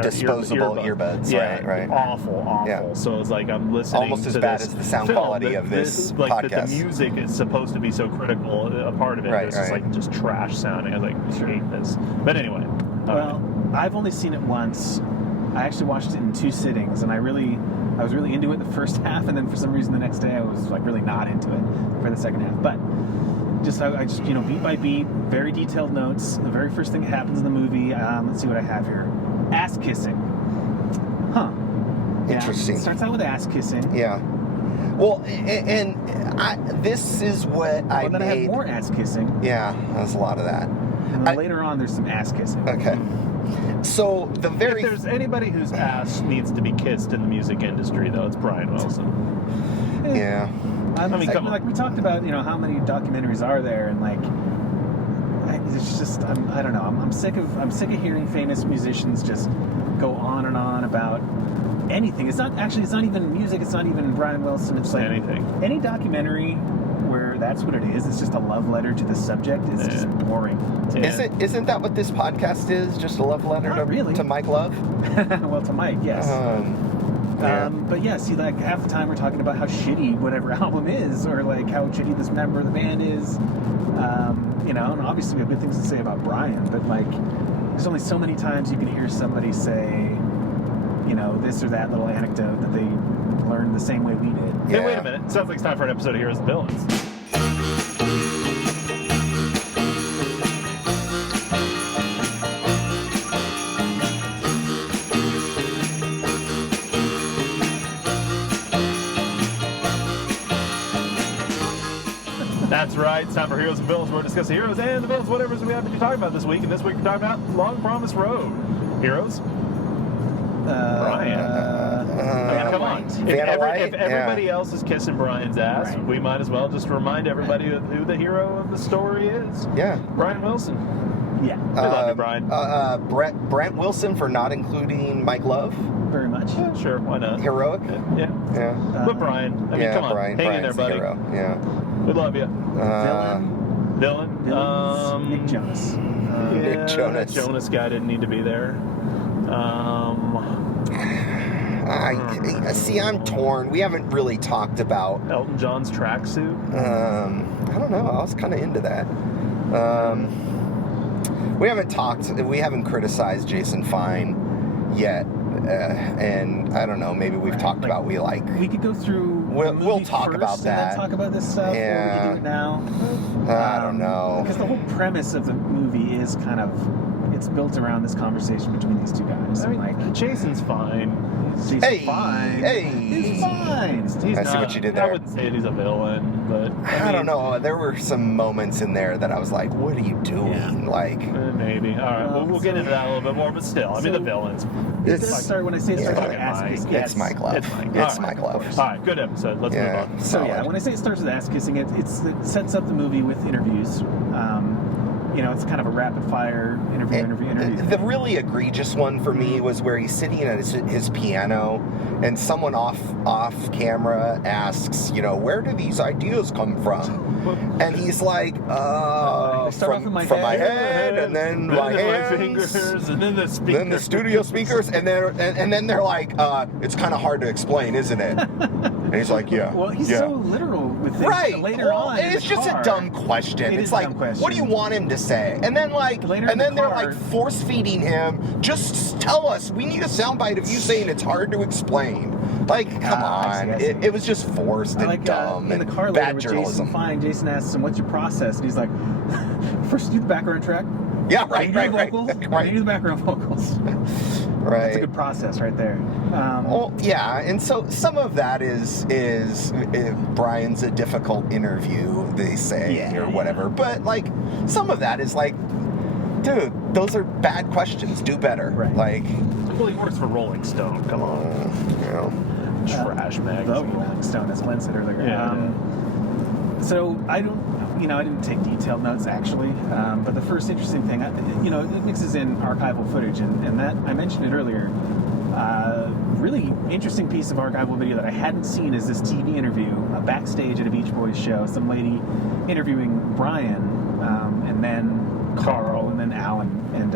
disposable earbuds. Yeah, Right. Awful. Yeah. So it's like I'm listening Almost to as bad this as the sound film, quality of this like, podcast. That the music is supposed to be so critical a part of it. Right, It's just like just trash sounding. I was like, hate this. But anyway. Well, I've only seen it once. I actually watched it in 2 sittings, and I was really into it the first half, and then for some reason the next day I was like really not into it for the second half. But I just beat by beat, very detailed notes. The very first thing that happens in the movie, let's see what I have here. Ass kissing. Huh. Interesting. Yeah, it starts out with ass kissing. Yeah. Well, this is what I then I have more ass kissing. Yeah, there's a lot of that. And then later on, there's some ass kissing. Okay. So if there's anybody whose ass needs to be kissed in the music industry, though, it's Brian Wilson. Yeah. I mean, come on. like we talked about, how many documentaries are there, and like, it's just, I don't know. I'm sick of hearing famous musicians just go on and on about anything. It's not even music. It's not even Brian Wilson. It's like anything. Any documentary where that's what it is. It's just a love letter to the subject. It's just boring. Yeah. Isn't that what this podcast is? Just a love letter to Mike Love? Well, to Mike, yes. Yeah. But yeah, see, like half the time we're talking about how shitty whatever album is, or like how shitty this member of the band is. And obviously we have good things to say about Brian, but like, there's only so many times you can hear somebody say, this or that little anecdote that they learned the same way we did. Yeah. Hey, wait a minute. Sounds like it's time for an episode of Heroes and Villains. That's right. It's time for Heroes and Villains, where we discuss the heroes and the villains, whatever we happen to be talking about this week. And this week we're talking about Long Promised Road. Heroes? Brian. Come on. If everybody else is kissing Brian's ass, we might as well just remind everybody who the hero of the story is. Yeah. Brian Wilson. Yeah. We love you, Brian. Brent Wilson for not including Mike Love. Very much. Yeah, sure. Why not? Heroic. Yeah. But Brian, come on. Brian, Hang in there, Brian's buddy. the hero. Yeah. We love you. Villain. Nick Jonas. Nick Jonas. That Jonas guy didn't need to be there. I'm torn. We haven't really talked about Elton John's tracksuit. I don't know. I was kind of into that. We haven't criticized Jason Fine yet, and I don't know. Maybe we've talked about we could go through. We'll talk first about and that. then talk about this stuff. Yeah. Or we can do it now. I don't know. Because the whole premise of the movie is it's built around this conversation between these two guys. I mean, Jason's fine. He's fine. He's fine. He's I see what you did there. I wouldn't say he's a villain, but I don't know. There were some moments in there that I was like, "What are you doing?" Yeah. Maybe. All right. We'll get into that a little bit more, but still, the villains. When I say it starts with ass kissing, it's Mike Love. It's Mike Love. All right, good episode. Let's move on. So when I say it starts with ass kissing, it sets up the movie with interviews. It's kind of a rapid fire interview. The really egregious one for me was where he's sitting at his piano, and someone off camera asks, "Where do these ideas come from?" And he's like, from my head, and then my hands, and then the speakers. Then the studio speakers, and then they're like, "It's kind of hard to explain, isn't it?" And he's like, "Yeah." Well, he's so literal with it. Right. Later on, it's just a dumb question. It's like, what do you want him to say? And then they're like force feeding him. Just tell us. We need a soundbite of you saying it's hard to explain. Like, come on. It was just forced and dumb in the car and later bad with journalism. Jason asks him, "What's your process?" And he's like, "First do the background track." Yeah, right. Then you do the background vocals. Right. That's a good process right there. And so some of that is Brian's a difficult interview, they say, or whatever. But like, some of that is like, dude, those are bad questions. Do better. Right. Like, well, he works for Rolling Stone. Come on. Trash magazine. The Rolling Stone, as Glenn said earlier. Yeah. So I didn't take detailed notes actually, but the first interesting thing, it mixes in archival footage, and that I mentioned it earlier. Really interesting piece of archival video that I hadn't seen is this TV interview backstage at a Beach Boys show. Some lady interviewing Brian, and then Carl, and then Alan and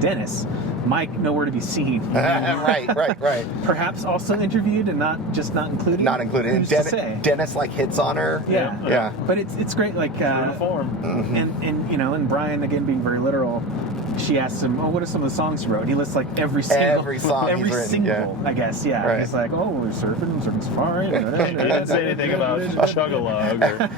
Dennis, Mike nowhere to be seen. Right. Perhaps also interviewed and not included. Not included. And Who's to say? Dennis like hits on her. Yeah. But it's great. Like Uniform. and and Brian, again being very literal, she asks him, "Oh, what are some of the songs you wrote?" And he lists like every song, every written, single. I guess, yeah. Right. He's like, "Oh, we're surfing safari." He didn't say anything about Chug-a-Lug or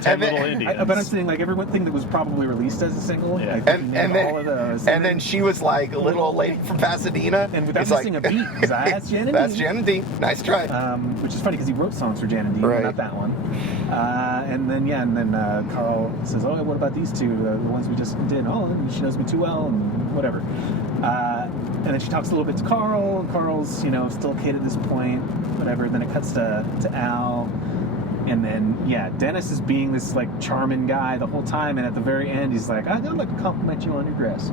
10 Little Indians. But I'm saying like everything that was probably released as a single. Yeah. Like, all of those. And then she was like a little old lady from Pasadena. And without missing a beat, because that's Jan and Dean. That's Jan and Dean. Nice try. Which is funny because he wrote songs for Jan and Dean, not that one. And then Carl says, "Oh, what about these two? The ones we just did? Oh, she knows me too well, and whatever." And then she talks a little bit to Carl. And Carl's, still a kid at this point, whatever. Then it cuts to Al. And then, Dennis is being this, like, charming guy the whole time. And at the very end, he's like, I'd like to compliment you on your dress.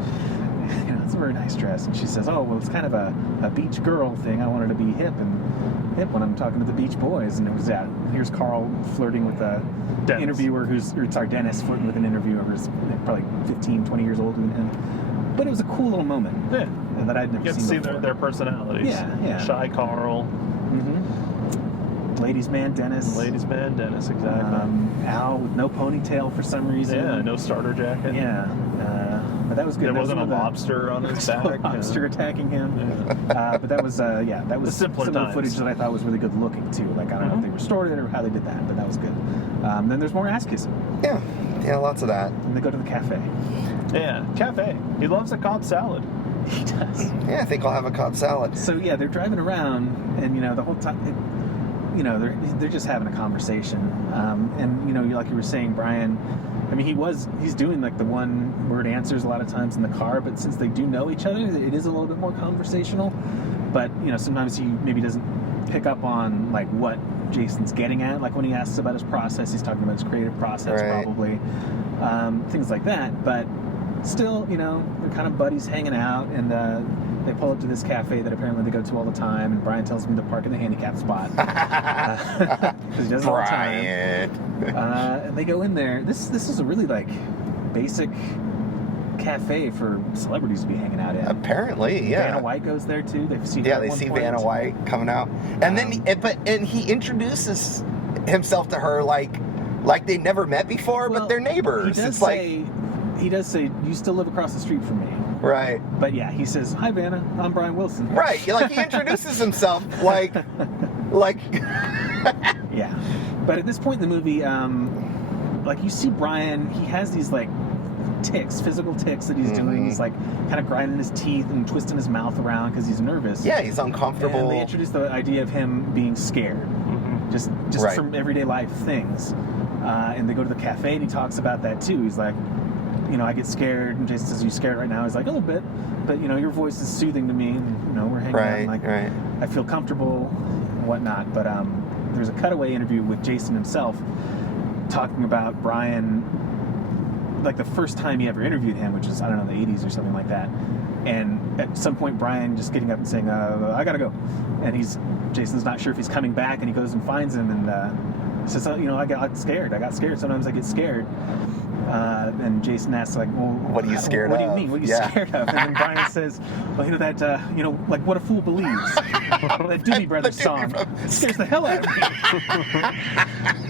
It's a very nice dress. And she says, oh, well, it's kind of a beach girl thing. I wanted to be hip when I'm talking to the Beach Boys. And it was here's Carl flirting with a interviewer Dennis flirting with an interviewer who's probably 15, 20 years older than him. But it was a cool little moment. Yeah. And that I'd never You get to seen see their personalities. Yeah. Shy Carl. Mm-hmm. Ladies' man Dennis. Ladies' man Dennis, exactly. Al with no ponytail for some reason. Yeah, no starter jacket. Yeah. But that was good. There wasn't a lobster on his back. A lobster attacking him. Yeah. But that was The simpler some of the times. footage that I thought was really good looking too. Like I don't know if they restored it or how they did that, but that was good. Then there's more ass kissing. Yeah, lots of that. And they go to the cafe. Yeah, cafe. He loves a Cobb salad. He does. Yeah, I think I'll have a Cobb salad. So they're driving around, and the whole time, they're just having a conversation. And like you were saying, Brian. I mean, he's doing like the one word answers a lot of times in the car, but since they do know each other, it is a little bit more conversational. But sometimes he maybe doesn't pick up on like what Jason's getting at. Like when he asks about his process, he's talking about his creative process, probably things like that. But still, they're kind of buddies hanging out, and they pull up to this cafe that apparently they go to all the time, and Brian tells me to park in the handicap spot. Because he does it all the time. And they go in there. This is a really like basic cafe for celebrities to be hanging out in. Apparently, yeah. Vanna White goes there too. They see Vanna White coming out, and then he introduces himself to her like they never met before, but they're neighbors. He does say, "You still live across the street from me." Right. But he says, "Hi, Vanna. I'm Brian Wilson." Right. Like he introduces himself like. Yeah. But at this point in the movie, like you see Brian, he has these like physical tics that he's doing. He's like kind of grinding his teeth and twisting his mouth around because he's nervous. Yeah, he's uncomfortable. And they introduce the idea of him being scared, just from everyday life things. And they go to the cafe and he talks about that too. He's like, I get scared, and Jason says, "Are you scared right now?" He's like, "A little bit, but your voice is soothing to me, and we're hanging out, and like I feel comfortable and whatnot." But there's a cutaway interview with Jason himself talking about Brian, like the first time he ever interviewed him, which is, I don't know, the 80s or something like that. And at some point, Brian just getting up and saying, "I gotta go," and Jason's not sure if he's coming back, and he goes and finds him and says, "I got scared. Sometimes I get scared." And Jason asks, like, "Well, what are you scared of? What do you mean? What are you scared of?" And then Brian says, "Well, like what a fool believes." That Doobie Brothers song scares the hell out of me.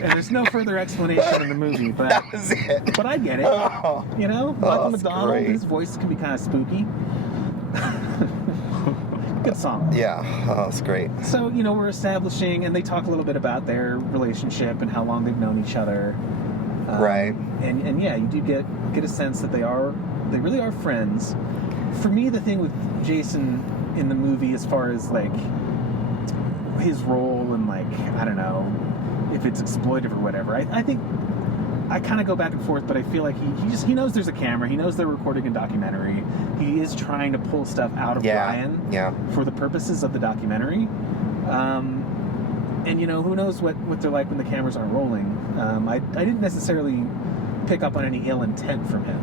And there's no further explanation in the movie, but that was it. But I get it. Michael McDonald, his voice can be kind of spooky. Good song. Yeah, that's great. So, we're establishing, and they talk a little bit about their relationship and how long they've known each other. Right. And you do get a sense that they really are friends. For me, the thing with Jason in the movie, as far as like his role and like, I don't know if it's exploitive or whatever, I think I kind of go back and forth, but I feel like he knows there's a camera. He knows they're recording a documentary. He is trying to pull stuff out of Brian for the purposes of the documentary. And who knows what they're like when the cameras aren't rolling. I didn't necessarily pick up on any ill intent from him.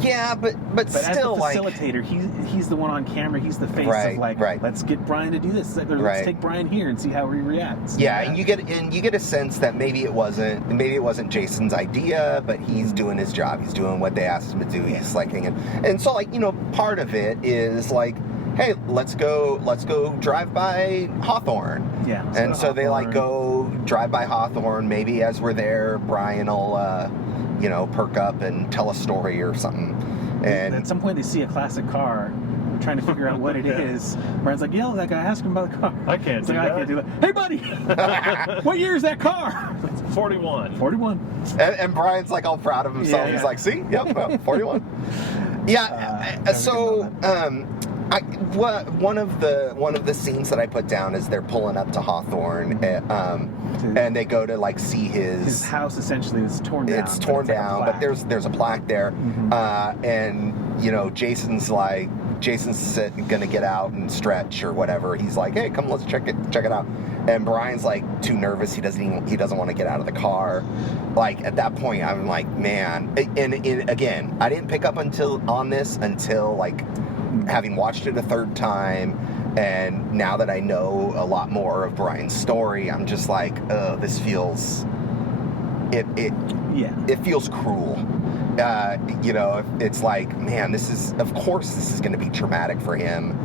Yeah, but But still, as the facilitator, he's the one on camera. He's the face Right, of like, right. let's get Brian to do this. Or let's Right. take Brian here and see how he reacts. yeah, and you get a sense that maybe it wasn't Jason's idea, but he's doing his job. He's doing what they asked him to do. He's like hanging, and so like part of it is like, hey, let's go drive by Hawthorne. Yeah. And so they like go drive by Hawthorne. Maybe as we're there, Brian will perk up and tell a story or something. And at some point they see a classic car. They're trying to figure out what it is. Brian's like, yell at that guy, ask him about the car. I can't do I that. can't do that. Hey, buddy, what year is that car? 41. 41. and Brian's like all proud of himself. Yeah. He's like, see, yep, 41. Yeah. So one of the scenes that I put down is they're pulling up to Hawthorne, and they go to like see His house essentially is torn down. It's torn like a down, but plaque. there's a plaque there, Mhm. and Jason's gonna get out and stretch or whatever. He's like, hey, come, let's check it out. And Brian's like too nervous. He doesn't want to get out of the car. Like at that point, I'm like, man. And again, I didn't pick up on this until like having watched it a third time. And now that I know a lot more of Brian's story, I'm just like, this feels it feels cruel. It's like, man, of course this is going to be traumatic for him.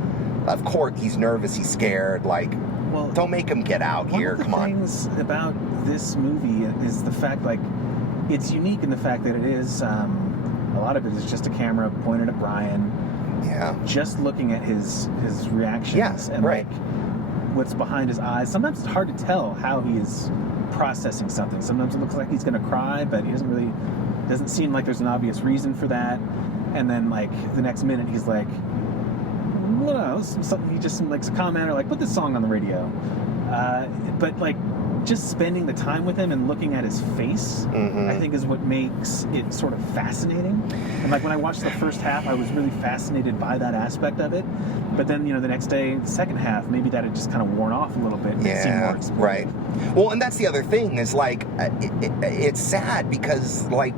Of course he's nervous, he's scared. Like, Well, don't make him get out here. Come One on. of the things about this movie is the fact, like, it's unique in the fact that it is, a lot of it is just a camera pointed at Brian, Yeah. just looking at his reactions Yeah, and right. like what's behind his eyes. Sometimes it's hard to tell how he is processing something. Sometimes it looks like he's going to cry, but he doesn't seem like there's an obvious reason for that. And then like the next minute he's like, well, no, something, he just makes a comment or like, put this song on the radio. But like just spending the time with him and looking at his face, Mhm. I think is what makes it sort of fascinating. And like when I watched the first half, I was really fascinated by that aspect of it. But then, the next day, the second half, maybe that had just kind of worn off a little bit. And it seemed more explosive. Right. Well, and that's the other thing is like, it's sad because like,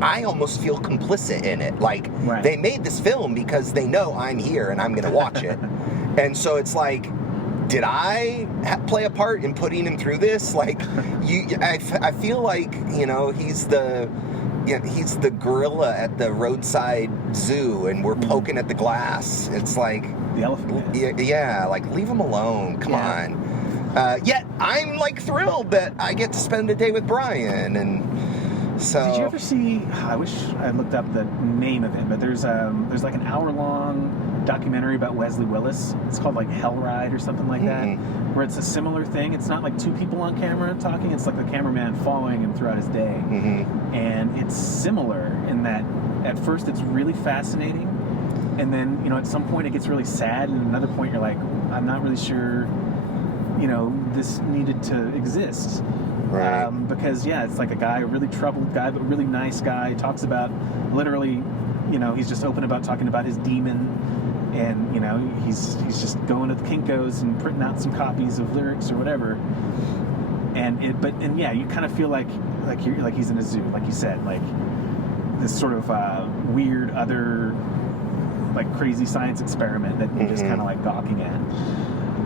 I almost feel complicit in it. Like, Right. they made this film because they know I'm here and I'm going to watch it. And so it's like, did I play a part in putting him through this? Like, I feel like, he's the gorilla at the roadside zoo and we're poking at the glass. It's like, The elephant man. yeah, like, leave him alone. Come on. Yet I'm like thrilled that I get to spend a day with Brian, and so. Did you ever see? I wish I looked up the name of it, but there's like an hour-long documentary about Wesley Willis. It's called like Hell Ride or something like that, where it's a similar thing. It's not like two people on camera talking. It's like the cameraman following him throughout his day, and it's similar in that at first it's really fascinating, and then at some point it gets really sad, and at another point you're like, I'm not really sure. This needed to exist. Right. Because it's like a really troubled guy, but really nice guy. He talks about literally, he's just open about talking about his demon, and he's just going to the Kinko's and printing out some copies of lyrics or whatever. And you kind of feel like he's in a zoo, like you said, like this sort of weird other like crazy science experiment that you're just kind of like gawking at.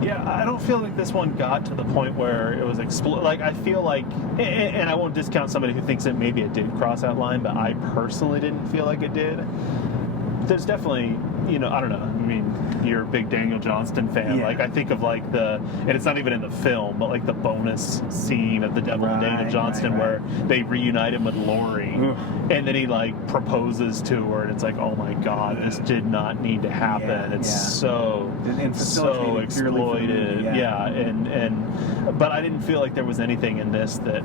Yeah, I don't feel like this one got to the point where it was like I feel like, and I won't discount somebody who thinks that maybe it did cross that line, but I personally didn't feel like it did. There's definitely, I don't know. I mean, you're a big Daniel Johnston fan. Yeah. Like I think of like and it's not even in the film, but like the bonus scene of The Devil and Daniel Johnston right. where they reunite him with Lori, and then he like proposes to her, and it's like, oh my God, this did not need to happen. It's so facilitated exploited. purely for the movie, but I didn't feel like there was anything in this that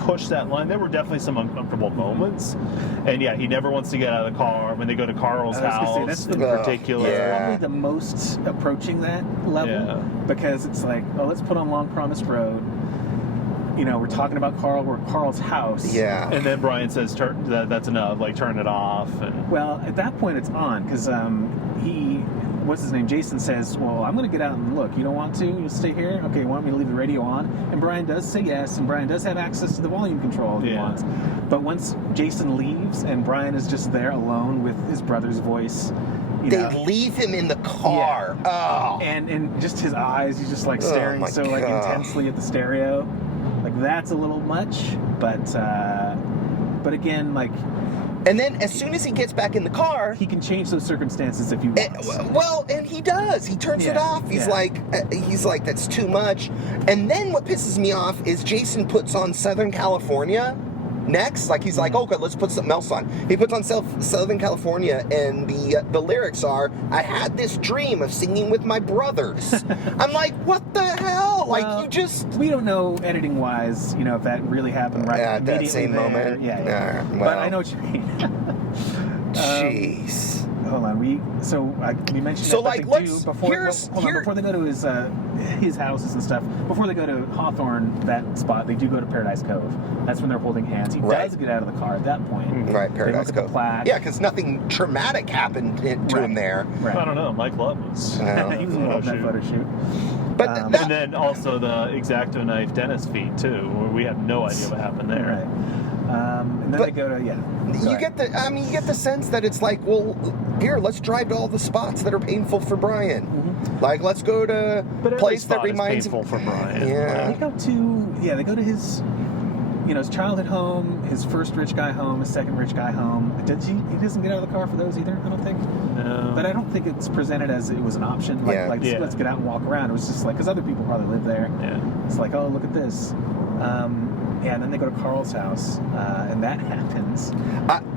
pushed that line. There were definitely some uncomfortable moments, and he never wants to get out of the car when they go to Carl's house that's in the- particular. Yeah. Probably the most approaching that level, because it's like, let's put on Long Promised Road. We're talking about we're at Carl's house. Yeah. And then Brian says, that's enough, like turn it off. And Well, at that point it's on, because what's his name? Jason says, well, I'm going to get out and look. You don't want to? You stay here? Okay, you want me to leave the radio on? And Brian does say yes, and Brian does have access to the volume control if he wants. But once Jason leaves and Brian is just there alone with his brother's voice, they leave him in the car. Oh. And just his eyes, he's just like staring so like intensely at the stereo. Like that's a little much, but again, like. And then as soon as he gets back in the car, he can change those circumstances if he wants. Well, and he does. He turns it off. He's like, that's too much. And then what pisses me off is Jason puts on Southern California next. Like he's like, okay, let's put something else on. He puts on Southern California, and the lyrics are, I had this dream of singing with my brothers. I'm like, what the hell? Like, you just... We don't know, editing-wise, if that really happened right at that same moment. Yeah. Well, but I know what you mean. Jeez. Hold on. We mentioned so that before they go to his houses and stuff. Before they go to Hawthorne, that spot, they do go to Paradise Cove. That's when they're holding hands. He does get out of the car at that point. Right, Paradise Cove. The plaque. Yeah, because nothing traumatic happened to him there. Right. I don't know. Mike Love was. He was involved in that photo shoot. But and then also the X-Acto knife dentist feed too, where we have no idea what happened there. Right. And then they go to You get the sense that it's like, well, here, let's drive to all the spots that are painful for Brian. Mm-hmm. Like, let's go to a place that reminds him painful for Brian. Yeah. They go to his his childhood home, his first rich guy home, his second rich guy home. He doesn't get out of the car for those either, I don't think. No. But I don't think it's presented as it was an option. Let's get out and walk around. It was just like, because other people probably live there. Yeah. It's like, oh, look at this. And then they go to Carl's house, and that happens.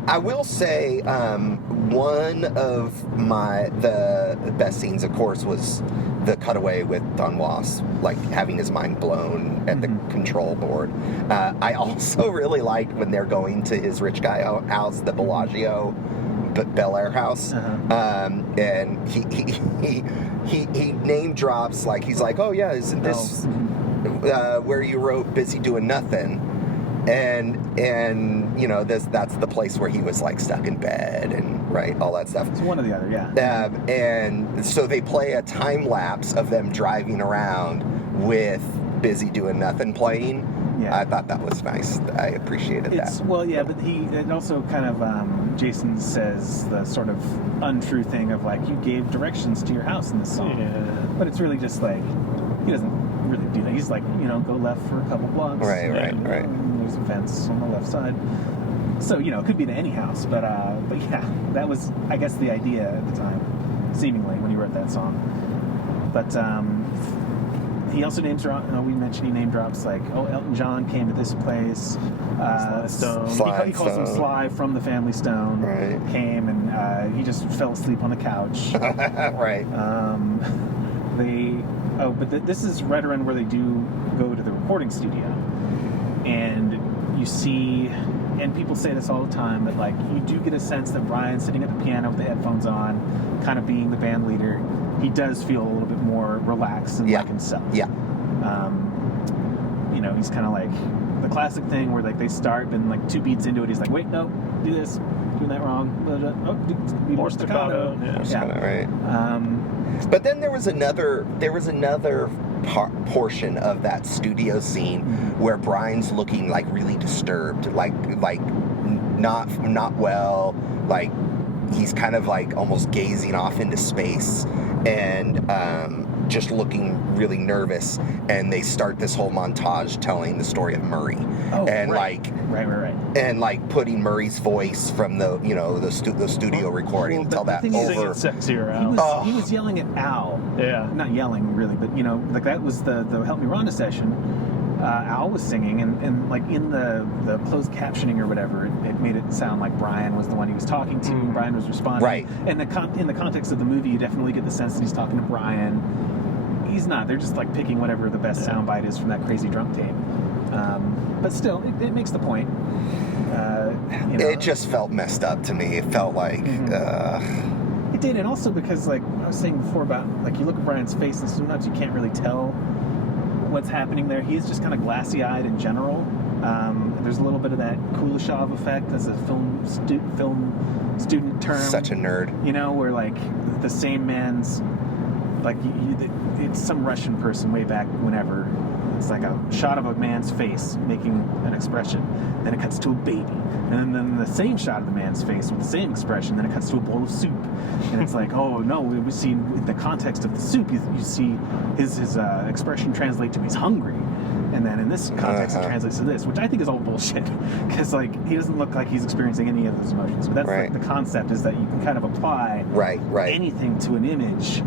I will say one of the best scenes, of course, was the cutaway with Don Was, like having his mind blown at the control board. I also really like when they're going to his rich guy house, the Bellagio, Bel Air house, and he name drops, like he's like, oh yeah, isn't this where you wrote "Busy Doing Nothing"? And that's the place where he was like stuck in bed and all that stuff. It's one or the other, yeah. And so they play a time lapse of them driving around with "Busy Doing Nothing" playing. Yeah. I thought that was nice. I appreciated that. Well, yeah, but it also kind of Jason says the sort of untrue thing of like, you gave directions to your house in this song, but it's really just like he doesn't really do that. He's like, go left for a couple blocks. Right. There's a fence on the left side. So, it could be to any house, but yeah, that was, I guess, the idea at the time, seemingly, when he wrote that song. But he also names drop. We mentioned he name drops like, Elton John came to this place. Stone. He calls him Sly from the Family Stone. Right. Came and he just fell asleep on the couch. Right. But this is right around where they do go to the recording studio, and you see, and people say this all the time, that like you do get a sense that Brian's sitting at the piano with the headphones on, kind of being the band leader. He does feel a little bit more relaxed and like himself. Yeah. He's kind of like the classic thing where like they start and like 2 beats into it, he's like, wait, no, do this, doing that wrong. Do more staccato. Yeah. Right. But then there was another portion of that studio scene where Brian's looking like really disturbed, like not well, like he's kind of like almost gazing off into space and just looking really nervous, and they start this whole montage telling the story of Murray. Right. And like putting Murray's voice from the studio recording, tell that over. Sexier Al. He was yelling at Al. Yeah. Not yelling really, but like that was the Help Me Rhonda session. Al was singing, and like in the closed captioning or whatever, it made it sound like Brian was the one he was talking to. And Brian was responding. Right. And in the context of the movie, you definitely get the sense that he's talking to Brian. He's not. They're just like picking whatever the best soundbite is from that crazy drunk tape. But still, it makes the point. It just felt messed up to me. It felt like. It did, and also because like I was saying before about like you look at Brian's face, and sometimes you can't really tell what's happening there. He's just kind of glassy-eyed in general. There's a little bit of that Kuleshov effect as a film student term. Such a nerd. You know, where like the same man's, like it's some Russian person way back whenever. It's like a shot of a man's face making an expression. Then it cuts to a baby. And then the same shot of the man's face with the same expression. Then it cuts to a bowl of soup. And it's like, oh no, we see in the context of the soup, you see his expression translate to he's hungry. And then in this context, it translates to this, which I think is all bullshit. Because like he doesn't look like he's experiencing any of those emotions. But that's like the concept, is that you can kind of apply anything to an image,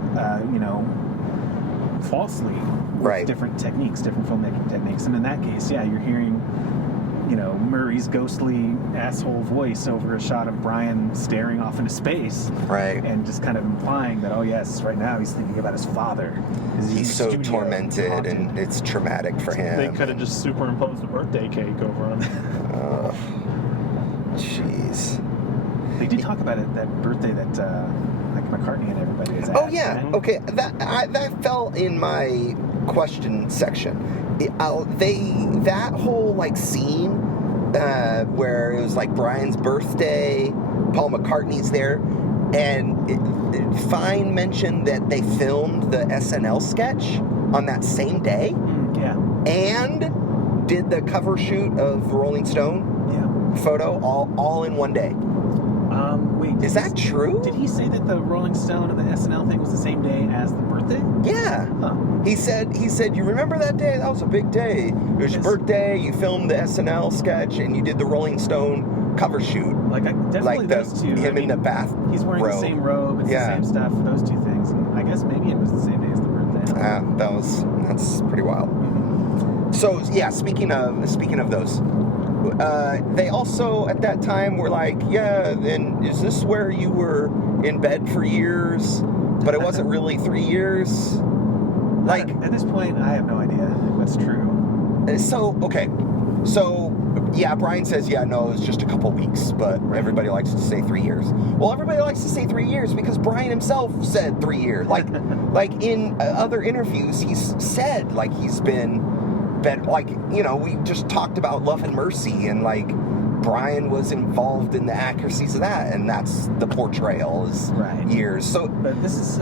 falsely. With different techniques, different filmmaking techniques. And in that case, yeah, you're hearing, Murray's ghostly asshole voice over a shot of Brian staring off into space. Right. And just kind of implying that, oh yes, right now he's thinking about his father. He's so tormented and it's traumatic for him. They could have just superimposed a birthday cake over him. Jeez. They did talk about it, that birthday that like McCartney and everybody was at. Oh yeah, okay. That fell in my question section. That whole like scene where it was like Brian's birthday, Paul McCartney's there, and Fine mentioned that they filmed the SNL sketch on that same day. Yeah. And did the cover shoot of the Rolling Stone photo all in one day. Wait, is that true? Did he say that the Rolling Stone and the SNL thing was the same day as the birthday? Yeah. Huh. He said, you remember that day? That was a big day. It was your birthday, you filmed the SNL sketch, and you did the Rolling Stone cover shoot. Like, definitely like those two. Him in the bath He's wearing the same robe, it's the same stuff, those two things. And I guess maybe it was the same day as the birthday. That's pretty wild. Mm-hmm. So, yeah, speaking of those, they also at that time were like, yeah, then is this where you were in bed for years, but it wasn't really 3 years? Like at this point, I have no idea if that's true. So yeah, Brian says, yeah, no, it's just a couple weeks, but everybody likes to say 3 years. Well, everybody likes to say 3 years because Brian himself said 3 years. Like in other interviews, he's said like he's been like, we just talked about Love and Mercy, and like Brian was involved in the accuracies of that, and that's the portrayal is years. So, but this is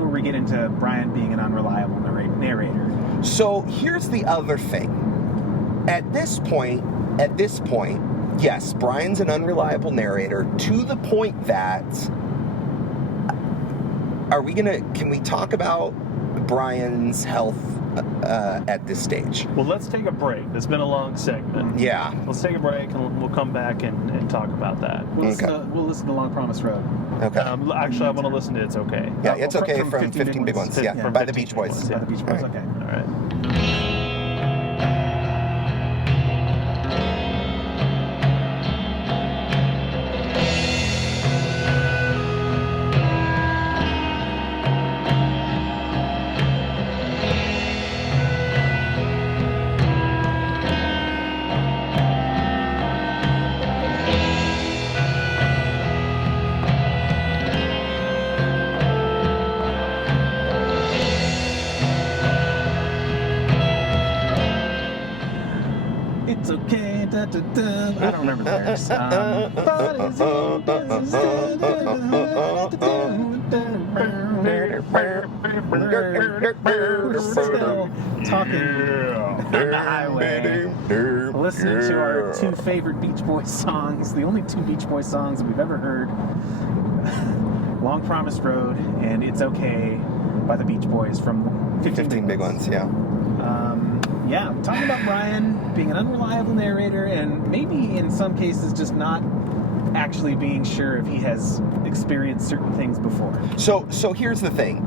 where we get into Brian being an unreliable narrator. So here's the other thing. At this point, yes, Brian's an unreliable narrator to the point that can we talk about Brian's health at this stage? Well, let's take a break. It's been a long segment. Yeah. Let's take a break and we'll come back and talk about that. We'll listen to Long Promised Road. Okay. Actually, I want to listen to It's Okay. Yeah, It's Okay from 15 Big Ones. Yeah, by the Beach Boys. By the Beach Boys, okay. All right. It's okay, da, da, da. I don't remember the lyrics. We're still talking down the highway, listening to our two favorite Beach Boys songs, the only two Beach Boys songs that we've ever heard. Long Promised Road and It's Okay by the Beach Boys from 15 Big Ones, yeah. Yeah, talking about Brian being an unreliable narrator and maybe in some cases just not actually being sure if he has experienced certain things before. So here's the thing.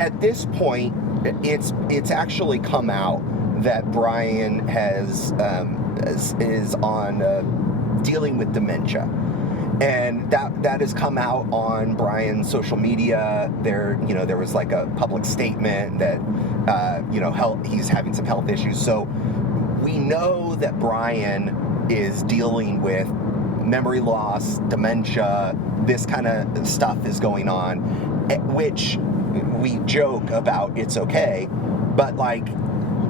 At this point, it's actually come out that Brian is on dealing with dementia. And that has come out on Brian's social media. There was like a public statement that, he's having some health issues. So we know that Brian is dealing with memory loss, dementia, this kind of stuff is going on, which we joke about It's Okay, but like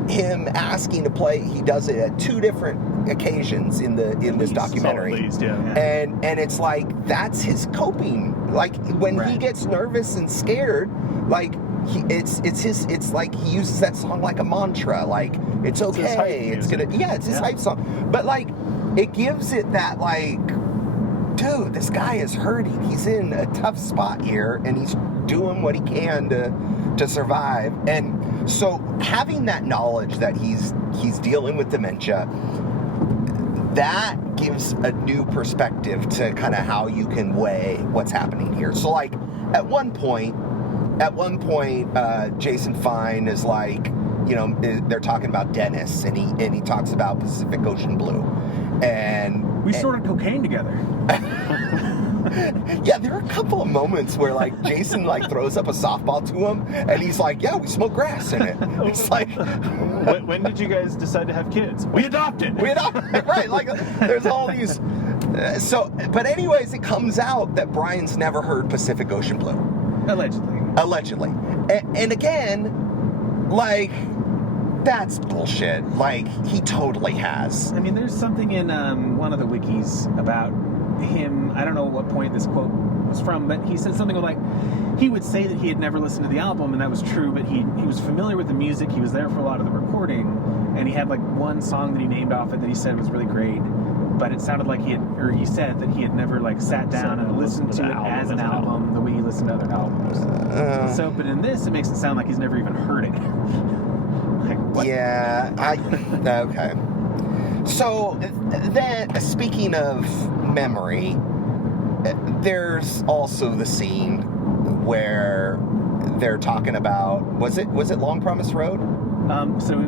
him asking to play. He does it at 2 different occasions in this documentary. At least, yeah. And it's like that's his coping. Like when he gets nervous and scared, like it's like he uses that song like a mantra. Like it's okay. It's gonna it's his hype song. But like it gives it that like, dude, this guy is hurting. He's in a tough spot here, and he's doing what he can to survive. And so having that knowledge that he's dealing with dementia, that gives a new perspective to kind of how you can weigh what's happening here. So like at one point, Jason Fine is like, you know, they're talking about Dennis, and he talks about Pacific Ocean Blue, and we sorted cocaine together. Yeah, there are a couple of moments where like Jason like throws up a softball to him, and he's like, "Yeah, we smoke grass in it." It's like, when did you guys decide to have kids? We adopted, right? Like, there's all these. But anyways, it comes out that Brian's never heard Pacific Ocean Blue, allegedly, and again, like. That's bullshit. Like, he totally has. I mean, there's something in one of the wikis about him. I don't know what point this quote was from, but he said something like, he would say that he had never listened to the album, and that was true, but he was familiar with the music. He was there for a lot of the recording, and he had like one song that he named off it that he said was really great, but it sounded like he said that he had never like sat down and listened to it as an album the way he listened to other albums. But in this, it makes it sound like he's never even heard it. What? Yeah, okay. So then, speaking of memory, there's also the scene where they're talking about was it Long Promise Road? So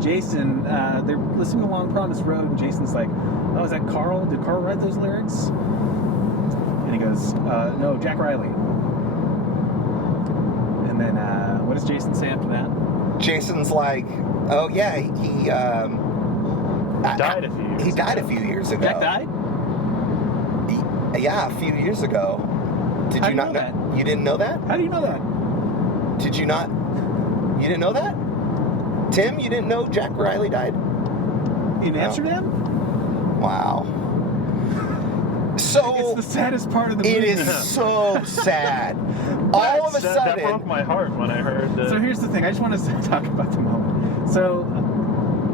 Jason, they're listening to Long Promise Road, and Jason's like, "Oh, is that Carl? Did Carl write those lyrics?" And he goes, "No, Jack Riley." And then what does Jason say after that? Jason's like, "Oh yeah, he died a few years. He died a few years ago." Jack died? Yeah, a few years ago. Did you not know that? You didn't know that? How do you know that? Did you not? You didn't know that? Tim, you didn't know Jack Riley died? In Amsterdam? Wow. So it's the saddest part of the movie. It is so sad. All of a sudden, that broke my heart when I heard that. So here's the thing. I just want to talk about the moment. So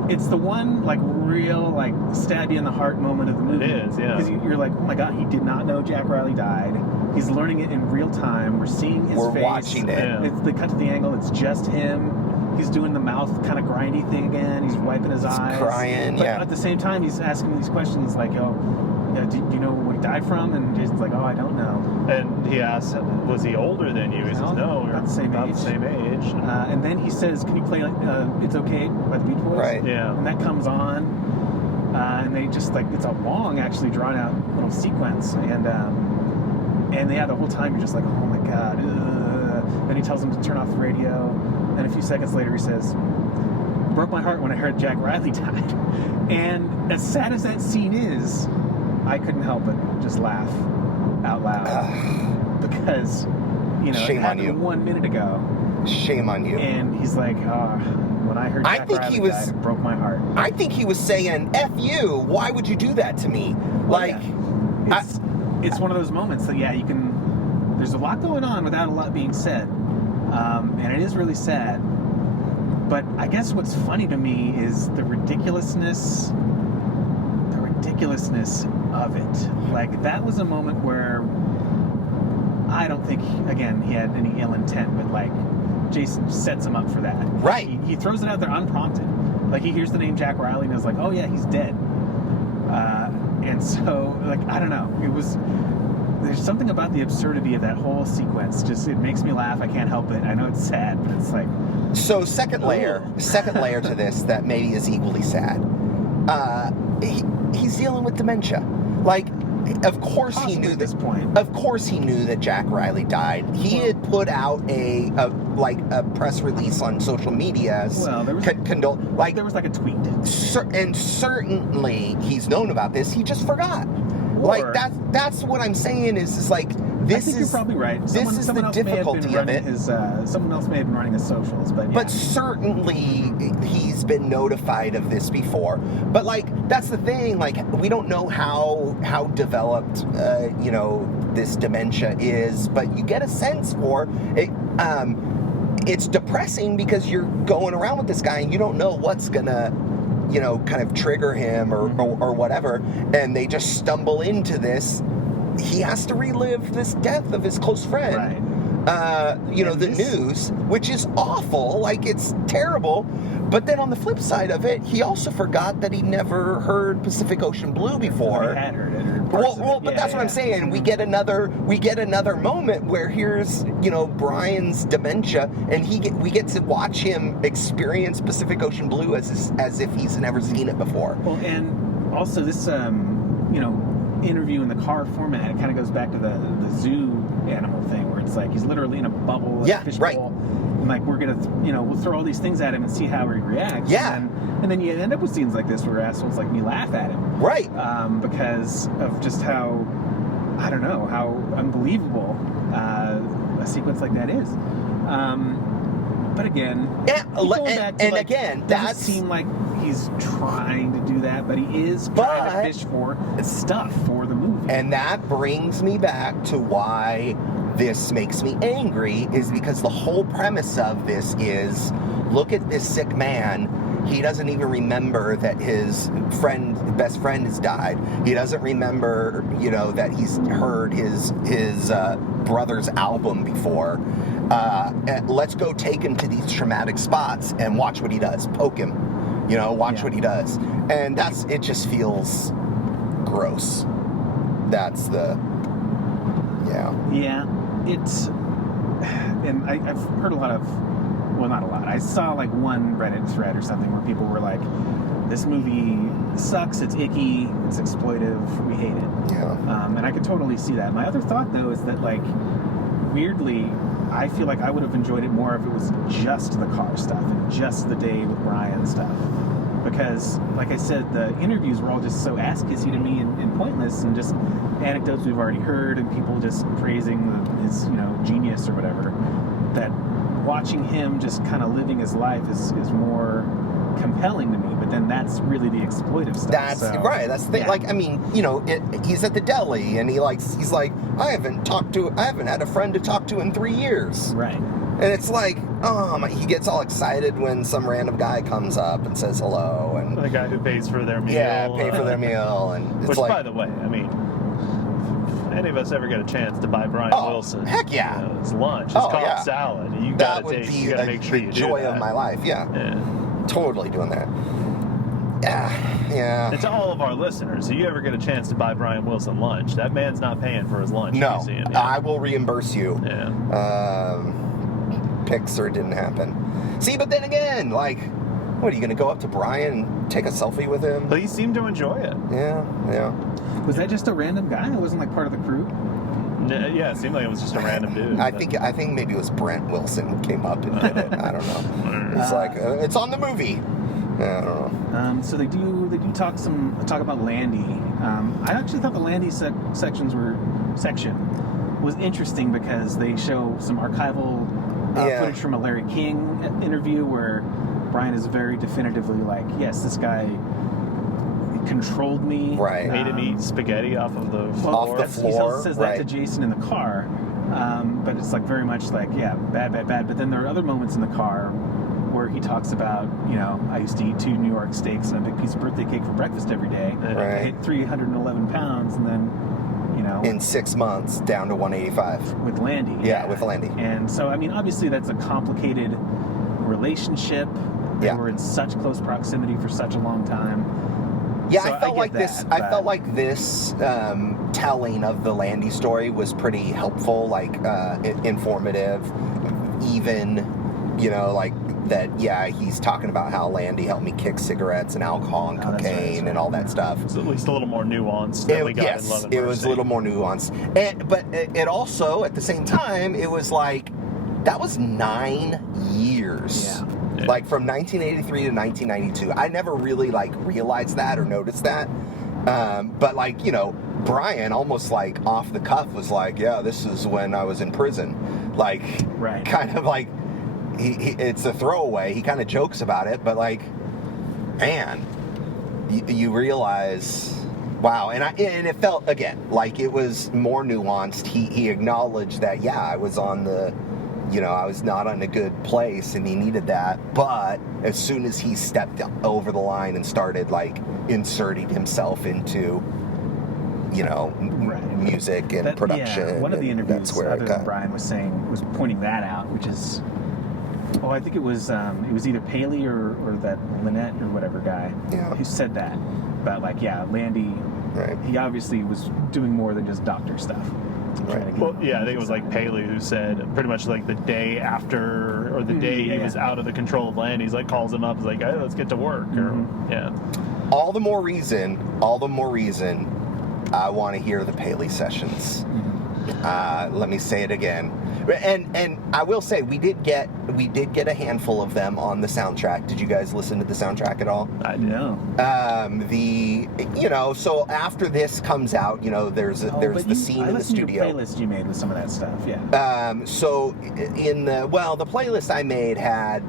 it's the one like real like stab you in the heart moment of the movie. It is, yeah. Because you're like, oh my god, he did not know Jack Riley died. He's learning it in real time. We're seeing his face. We're watching it. Yeah. They cut to the angle. It's just him. He's doing the mouth kind of grindy thing again. He's wiping his eyes. Crying, But at the same time, he's asking these questions like, do you know what he died from? And Jason's like, oh, I don't know. And he asks, was he older than you? He says, no, we're about the same age. And then he says, can you play It's Okay by the Beach Boys? Right. Yeah. And that comes on, and they just like, it's a long, actually drawn out little sequence. And the whole time you're just like, oh my god. Then he tells him to turn off the radio. And a few seconds later he says, broke my heart when I heard Jack Riley died. And as sad as that scene is, I couldn't help but just laugh out loud. Because, Shame it on you. happened 1 minute ago. Shame on you. And he's like, when I heard Jack Riley died, it broke my heart. I think he was saying, F you, why would you do that to me? It's one of those moments that, you can... There's a lot going on without a lot being said. And it is really sad. But I guess what's funny to me is the ridiculousness of it. Like, that was a moment where I don't think, again, he had any ill intent, but like, Jason sets him up for that. Right. He throws it out there unprompted. Like, he hears the name Jack Riley and is like, oh yeah, he's dead. And so, like, I don't know. There's something about the absurdity of that whole sequence. Just, it makes me laugh. I can't help it. I know it's sad, but it's like... So, second layer to this that maybe is equally sad. He's dealing with dementia. Like, of course Possibly he knew at this point. Of course he knew that Jack Riley died. He had put out a press release on social media. Well, there was there was like a tweet. And certainly he's known about this. He just forgot. Like, that's what I'm saying is like This I think you're probably right. This is the difficulty of it. Someone else may have been running his socials, but yeah. But certainly he's been notified of this before. But like that's the thing. Like we don't know how developed this dementia is, but you get a sense for it. It's depressing because you're going around with this guy and you don't know what's gonna kind of trigger him or whatever, and they just stumble into this. He has to relive this death of his close friend. Right. The news, which is awful, like it's terrible. But then on the flip side of it, he also forgot that he never heard Pacific Ocean Blue before. He had heard it. But that's what I'm saying. Mm-hmm. We get another moment where here's Brian's dementia, and we get to watch him experience Pacific Ocean Blue as if he's never seen it before. Well, and also this interview in the car format, it kind of goes back to the zoo animal thing where it's like he's literally in a bubble, a fish bowl, and like we're gonna we'll throw all these things at him and see how he reacts. And then you end up with scenes like this where assholes like me laugh at him, right? Because of just how how unbelievable a sequence like that is. But again, doesn't seem like he's trying to do that, but he is trying to fish for stuff for the movie. And that brings me back to why this makes me angry, is because the whole premise of this is, look at this sick man. He doesn't even remember that his best friend has died. He doesn't remember, that he's heard his brother's album before. Let's go take him to these traumatic spots and watch what he does. Poke him, watch what he does. And it just feels gross. That's it's, and I've heard a lot of, well, not a lot. I saw like one Reddit thread or something where people were like, this movie sucks, it's icky, it's exploitive, we hate it. Yeah. And I could totally see that. My other thought, though, is that, like, weirdly, I feel like I would have enjoyed it more if it was just the car stuff and just the day with Brian stuff. Because, like I said, the interviews were all just so ass-kissy to me and pointless, and just anecdotes we've already heard and people just praising his, genius or whatever, that watching him just kind of living his life is more compelling to me. But then that's really the exploitive stuff. That's right. That's the thing. Yeah. Like, I mean, he's at the deli and he's like, I haven't had a friend to talk to in 3 years. Right. And it's like, he gets all excited when some random guy comes up and says hello, and the guy who pays for their meal. Yeah, pay for their meal, and it's which, like, by the way, I mean, if any of us ever get a chance to buy Brian Wilson, heck yeah, his lunch, his Cobb salad, you gotta make sure you do that. Joy of my life, yeah. Totally doing that. Yeah. And to all of our listeners, if you ever get a chance to buy Brian Wilson lunch, that man's not paying for his lunch. No, you see him, I will reimburse you. Yeah. Pixar didn't happen. See, but then again, like, what, are you going to go up to Brian and take a selfie with him? But he seemed to enjoy it. Yeah. Was that just a random guy? It wasn't like part of the crew? Yeah, it seemed like it was just a random dude. I think maybe it was Brent Wilson who came up and did it. I don't know. It's like, it's on the movie. I don't know. So they do talk about Landy. I actually thought the Landy section was interesting because they show some archival footage from a Larry King interview where Brian is very definitively like, yes, this guy controlled me. Right. Made him eat spaghetti off of the floor. He says that to Jason in the car. But it's like very much like, bad. But then there are other moments in the car where he talks about, I used to eat 2 New York steaks and a big piece of birthday cake for breakfast every day. Right. I hit 311 pounds and then, in 6 months, down to 185. With Landy. Yeah, with Landy. And so, I mean, obviously that's a complicated relationship. They were in such close proximity for such a long time. Yeah, so I felt like this telling of the Landy story was pretty helpful, like informative, even, like that. Yeah, he's talking about how Landy helped me kick cigarettes and alcohol and cocaine and all that stuff. It's at least a little more nuanced than we got in Love and Mercy. It was a little more nuanced, but it also at the same time it was like that was 9 years. Yeah. Like from 1983 to 1992. I never really like realized that or noticed that. But like, Brian, almost like off the cuff, was like, yeah, this is when I was in prison. Like, Right. kind of like, it's a throwaway. He kind of jokes about it, but like, man, you realize, wow. And it felt, again, like it was more nuanced. He acknowledged that, yeah, I was on the, I was not in a good place and he needed that. But as soon as he stepped over the line and started like inserting himself into, music and production. Yeah, one of the interviews, that's where other than Brian was pointing that out, which is, I think it was either Paley or that Lynette or whatever guy who said that. But like, Landy, right. He obviously was doing more than just doctor stuff. Right. Well, I think it was like Paley who said pretty much like the day after or the day he was out of the control of Landy, he's like calls him up, he's like, hey, let's get to work. Mm-hmm. All the more reason I want to hear the Paley sessions. Mm-hmm. Let me say it again. And I will say we did get a handful of them on the soundtrack. Did you guys listen to the soundtrack at all? No. So after this comes out, there's the scene in the studio. The playlist you made with some of that stuff, yeah. So in the playlist I made had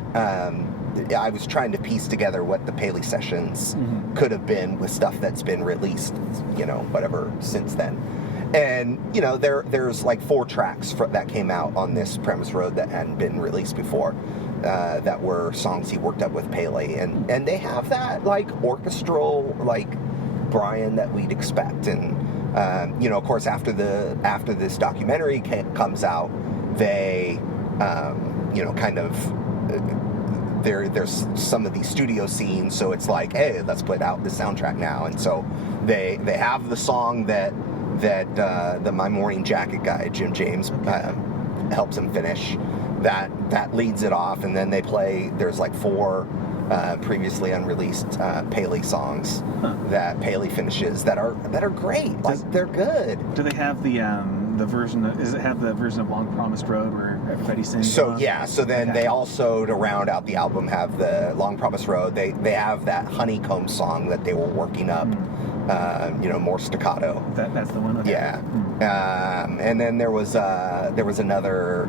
I was trying to piece together what the Paley sessions could have been with stuff that's been released, whatever since then. And, there's like 4 tracks that came out on this Premise Road that hadn't been released before, that were songs he worked up with Paley. And they have that, like, orchestral, like, Brian that we'd expect. And, of course, after this documentary comes out, they, there's some of these studio scenes, so it's like, hey, let's put out the soundtrack now. And so they have the song that the My Morning Jacket guy, Jim James, helps him finish. That leads it off, and then they play, there's like 4 previously unreleased Paley songs that Paley finishes that are great. Like, they're good. Do they have the version does it have the version of Long Promised Road where everybody sings? So then they also, to round out the album, have the Long Promised Road. They have that Honeycomb song that they were working up. More staccato. That's the one. Okay. Yeah. And then there was another.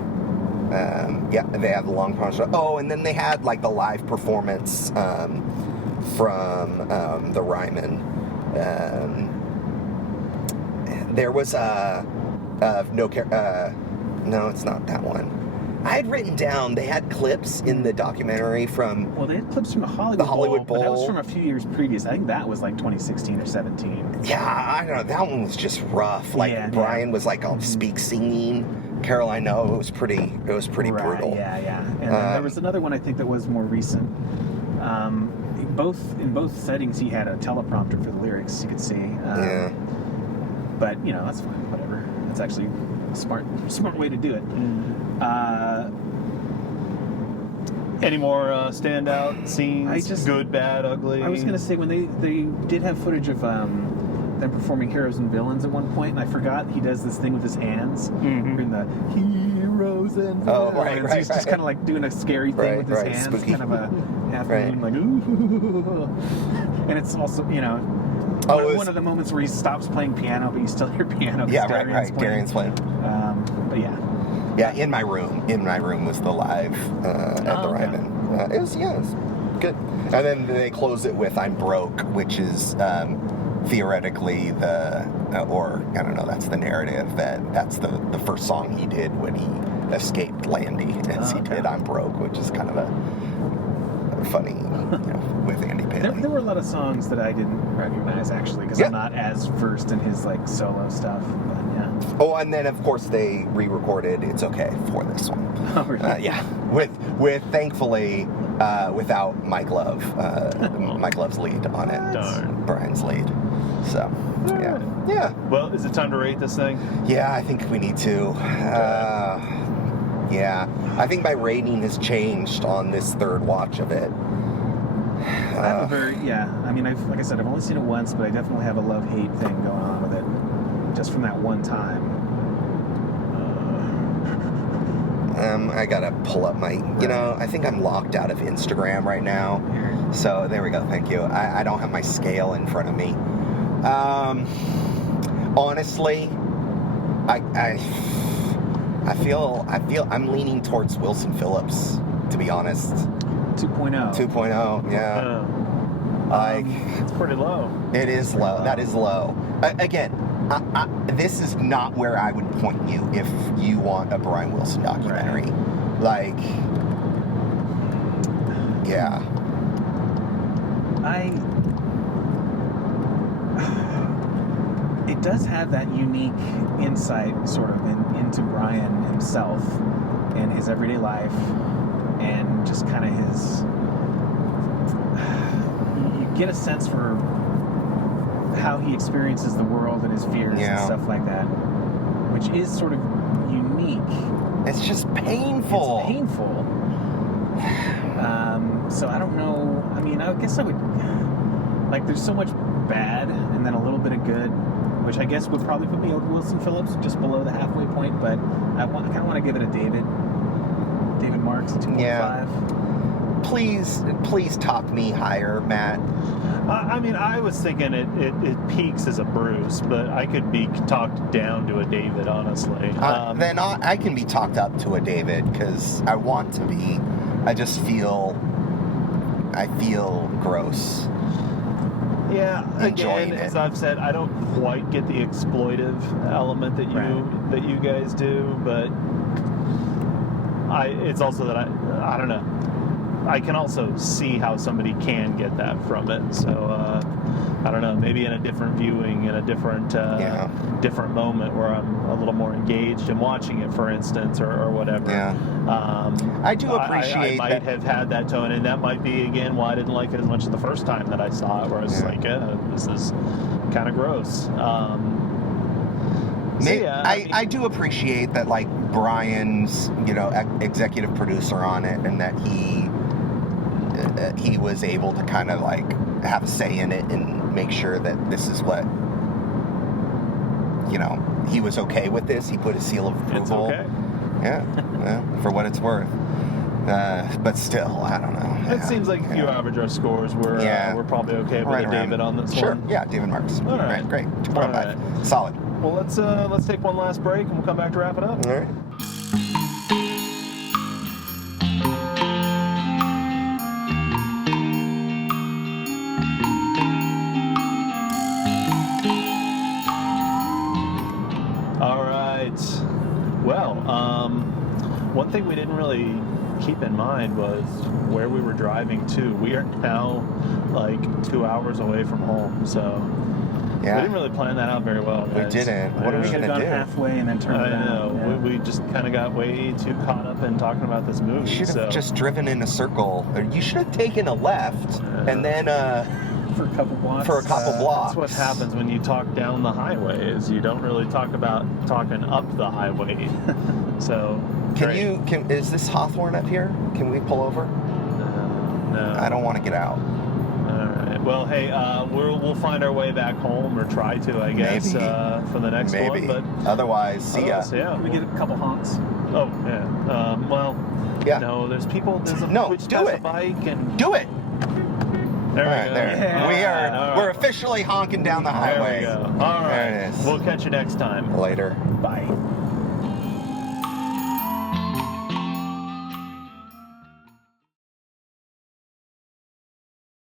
They have the Long Promised Road. Oh, and then they had like the live performance from the Ryman. There was no, it's not that one. I had written down, they had clips in the documentary from... Well, they had clips from the Hollywood Bowl. But that was from a few years previous. I think that was like 2016 or 17. Yeah, I don't know. That one was just rough. Like, Brian was like on speak singing. Carol, I know, it was pretty brutal. Yeah. And then there was another one, I think, that was more recent. In both settings, he had a teleprompter for the lyrics, you could see. But, that's fine, whatever. That's actually a smart way to do it. Any more standout scenes? Good, bad, ugly? I was going to say, when they did have footage of them performing Heroes and Villains at one point, and I forgot he does this thing with his hands. In the Heroes and Villains. Oh, right. He's just kind of like doing a scary thing with his hands. Spooky. Kind of a half moon, like, ooh. And it's also, one of the moments where he stops playing piano, but you still hear piano. Yeah, right. Darian's playing. But yeah. Yeah, in my room was the live at the Ryman. It was good. And then they close it with "I'm Broke," which is theoretically or I don't know, that's the narrative that's the first song he did when he escaped Landy, as he did "I'm Broke," which is kind of a funny, with Andy Paley. There were a lot of songs that I didn't recognize actually because I'm not as versed in his like solo stuff. But yeah. Oh, and then of course they re-recorded "It's Okay" for this one. Oh, really? Yeah, with thankfully without Mike Love. Mike Love's lead on it. Darn. Brian's lead. So yeah. Well, is it time to rate this thing? Yeah, I think we need to. Yeah, I think my rating has changed on this third watch of it. I have I mean, like I said, I've only seen it once, but I definitely have a love-hate thing going on with it, just from that one time. I gotta pull up my, I think I'm locked out of Instagram right now. So there we go, thank you. I don't have my scale in front of me. honestly, I feel I'm leaning towards Wilson Phillips, to be honest. 2.0. 2.0, yeah. Like, it's pretty low. it is low. That is low. Again, this is not where I would point you if you want a Brian Wilson documentary. Right. Like, yeah. It does have that unique insight sort of into Brian himself and his everyday life and just kind of his... You get a sense for how he experiences the world and his fears and stuff like that, which is sort of unique. It's just painful. It's painful. So I don't know. I mean, I guess I would... Like, there's so much bad and then a little bit of good, which I guess would probably put me over Wilson Phillips, just below the halfway point, but I kind of want to give it a David Marks, 2.5. Yeah. Please talk me higher, Matt. I mean, I was thinking it peaks as a Bruce, but I could be talked down to a David, honestly. Then I can be talked up to a David, because I want to be. I just feel gross. Yeah, Enjoying again, it. as I've said, I don't quite get the exploitive element that you guys do, but it's also that I don't know. I can also see how somebody can get that from it. So I don't know. Maybe in a different viewing, in a different different moment where I'm a little more engaged in watching it, for instance, or whatever. Yeah. I do appreciate I might have had that tone, and that might be again why I didn't like it as much as the first time that I saw it, where I was like, this is kind of gross. I do appreciate that, like, Brian's, executive producer on it, and that he was able to kind of like have a say in it and make sure that this is what, he was okay with this. He put a seal of approval. It's okay. Yeah, for what it's worth. But still, I don't know. It seems like if you average our scores, we're probably okay with a David on this Sure. one. Yeah, David Marks. All right. Great. 2.5. All right. Solid. Well, let's take one last break, and we'll come back to wrap it up. All right. All right. Well, one thing we didn't really keep in mind was where we were driving to. We are now like 2 hours away from home, so Yeah. we didn't really plan that out very well, guys. We didn't. What are we Should going have to gone do? halfway and then turned I around. know. Yeah. We just kind of got way too caught up in talking about this movie. You should have so. just driven in a circle. Or you should have taken a left and then For a couple blocks. for a couple blocks. That's what happens when you talk down the highway. Is you don't really talk about talking up the highway. So Is this Hawthorne up here? Can we pull over? No. I don't want to get out. All right. Well, hey, we'll find our way back home, or try to, I guess, Maybe. for the next Maybe. one. But Otherwise, see ya. yeah. We get a couple honks. Oh, yeah. Yeah. No, there's people. No, we just do passed it. a bike and Do it. there All we right, go. there. Yeah. We're officially honking down the There highway. we go. All right. There it is. We'll catch you next time. Later. Bye.